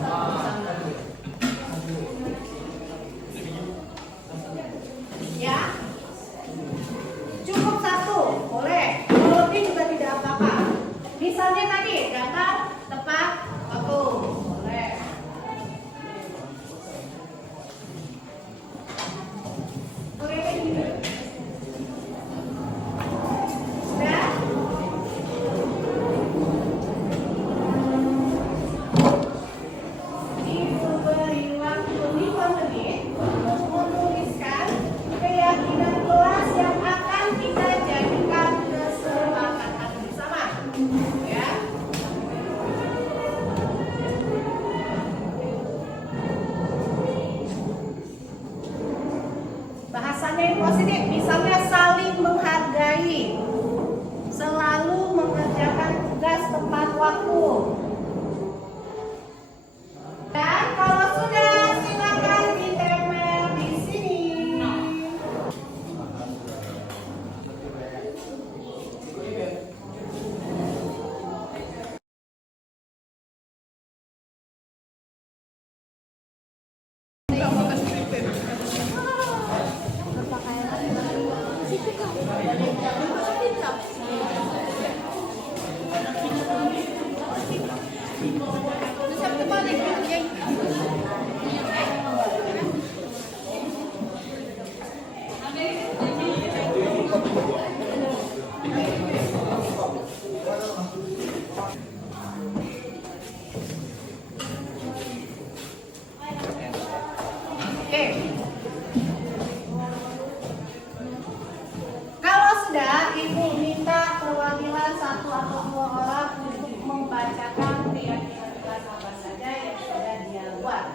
Ya, cukup satu, boleh. Kalau lebih juga tidak apa-apa. Misalnya tadi datang tepat waktu, boleh. Oke, sudah. Ibu beri waktu 5 menit untuk menuliskan keyakinan kelas yang akan kita jadikan kesepakatan bersama. Ya. Bahasanya yang positif, misalnya saling menghargai, selalu mengerjakan tugas tepat waktu. Dan kalau sudah, silakan ditempel di sini. Oke. Kalau sudah, ibu minta perwakilan satu atau dua orang untuk membacakan keyakinan kelas apa saja yang sudah dia buat.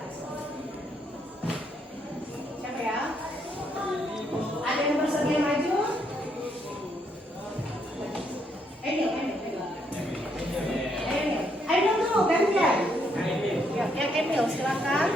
Siapa ya? Ada yang bersedia maju? Emil. Emil dulu, gantian. Ya, yang Emil, silakan.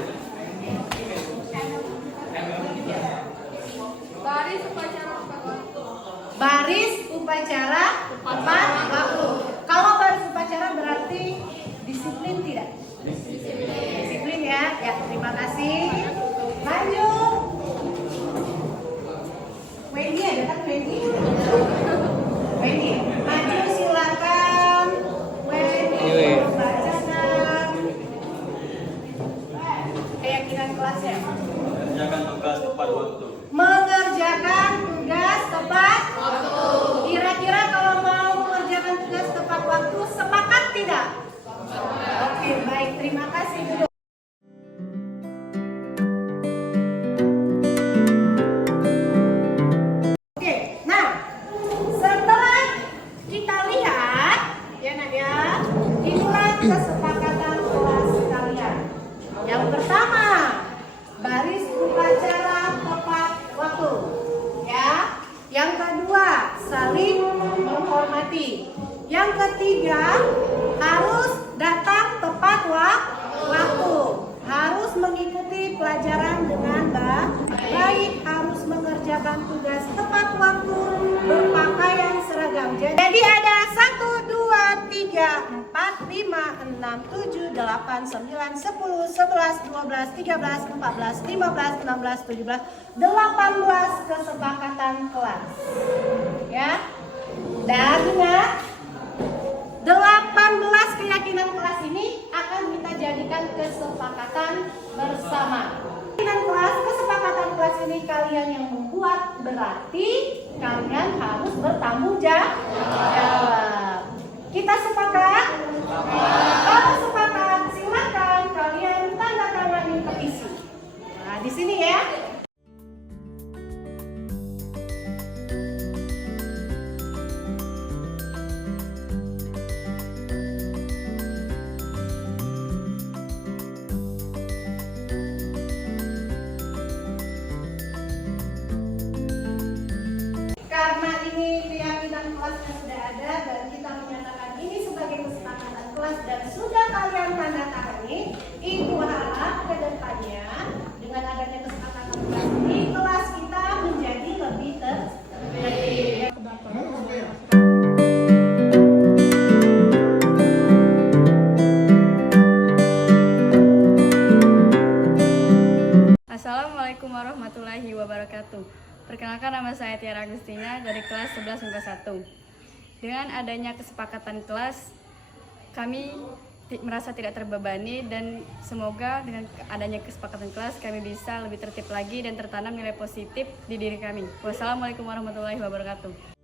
Baris upacara tepat waktu. Kalau baris upacara berarti disiplin tidak? Disiplin ya. Ya, terima kasih. Lanjut. Wendy ada kan Wendy? Wendy, maju silakan. Wendy, bacakan keyakinan kelasnya. Mengerjakan tugas tepat waktu. Mengerjakan tugas tepat waktu. Kira-kira kalau mau mengerjakan tugas tepat waktu, sepakat tidak? Oke, baik. Terima kasih. Duduk. Oke, nah setelah kita lihat, ya Nadia, inilah kesepakatan kelas kalian. Yang pertama, baris upacara tepat waktu. Ya. Yang kedua, saling menghormati. Yang ketiga, harus datang tepat waktu. Harus mengikuti pelajaran dengan baik, harus mengerjakan mengerjakan tugas tepat waktu, berpakaian seragam. Jadi ada 1, 2, 3, 4, 5, 6, 7, 8, 9, 10, 11, 12, 13, 14, 15, 16, 17, 18 kesepakatan kelas. Ya. Dan ingat, 18 keyakinan kelas ini akan kita jadikan kesepakatan bersama. Keyakinan kelas, kesepakatan kelas ini kalian yang membuat, berarti kalian harus bertanggung jawab. Kita sepakat? Kalau sepakat, silakan kalian tanda tangani petisi. Nah, di sini ya. Karena ini keyakinan kelasnya sudah ada dan kita menyatakan ini sebagai kesepakatan kelas dan sudah kalian tanda tangani, Ibu harap ke depannya dengan adanya kesepakatan kelas ini kelas kita menjadi lebih tertib. Assalamualaikum warahmatullahi wabarakatuh. Perkenalkan, nama saya Tiara Agustina dari kelas 11 MIPA 1. Dengan adanya kesepakatan kelas, kami merasa tidak terbebani dan semoga dengan adanya kesepakatan kelas kami bisa lebih tertib lagi dan tertanam nilai positif di diri kami. Wassalamualaikum warahmatullahi wabarakatuh.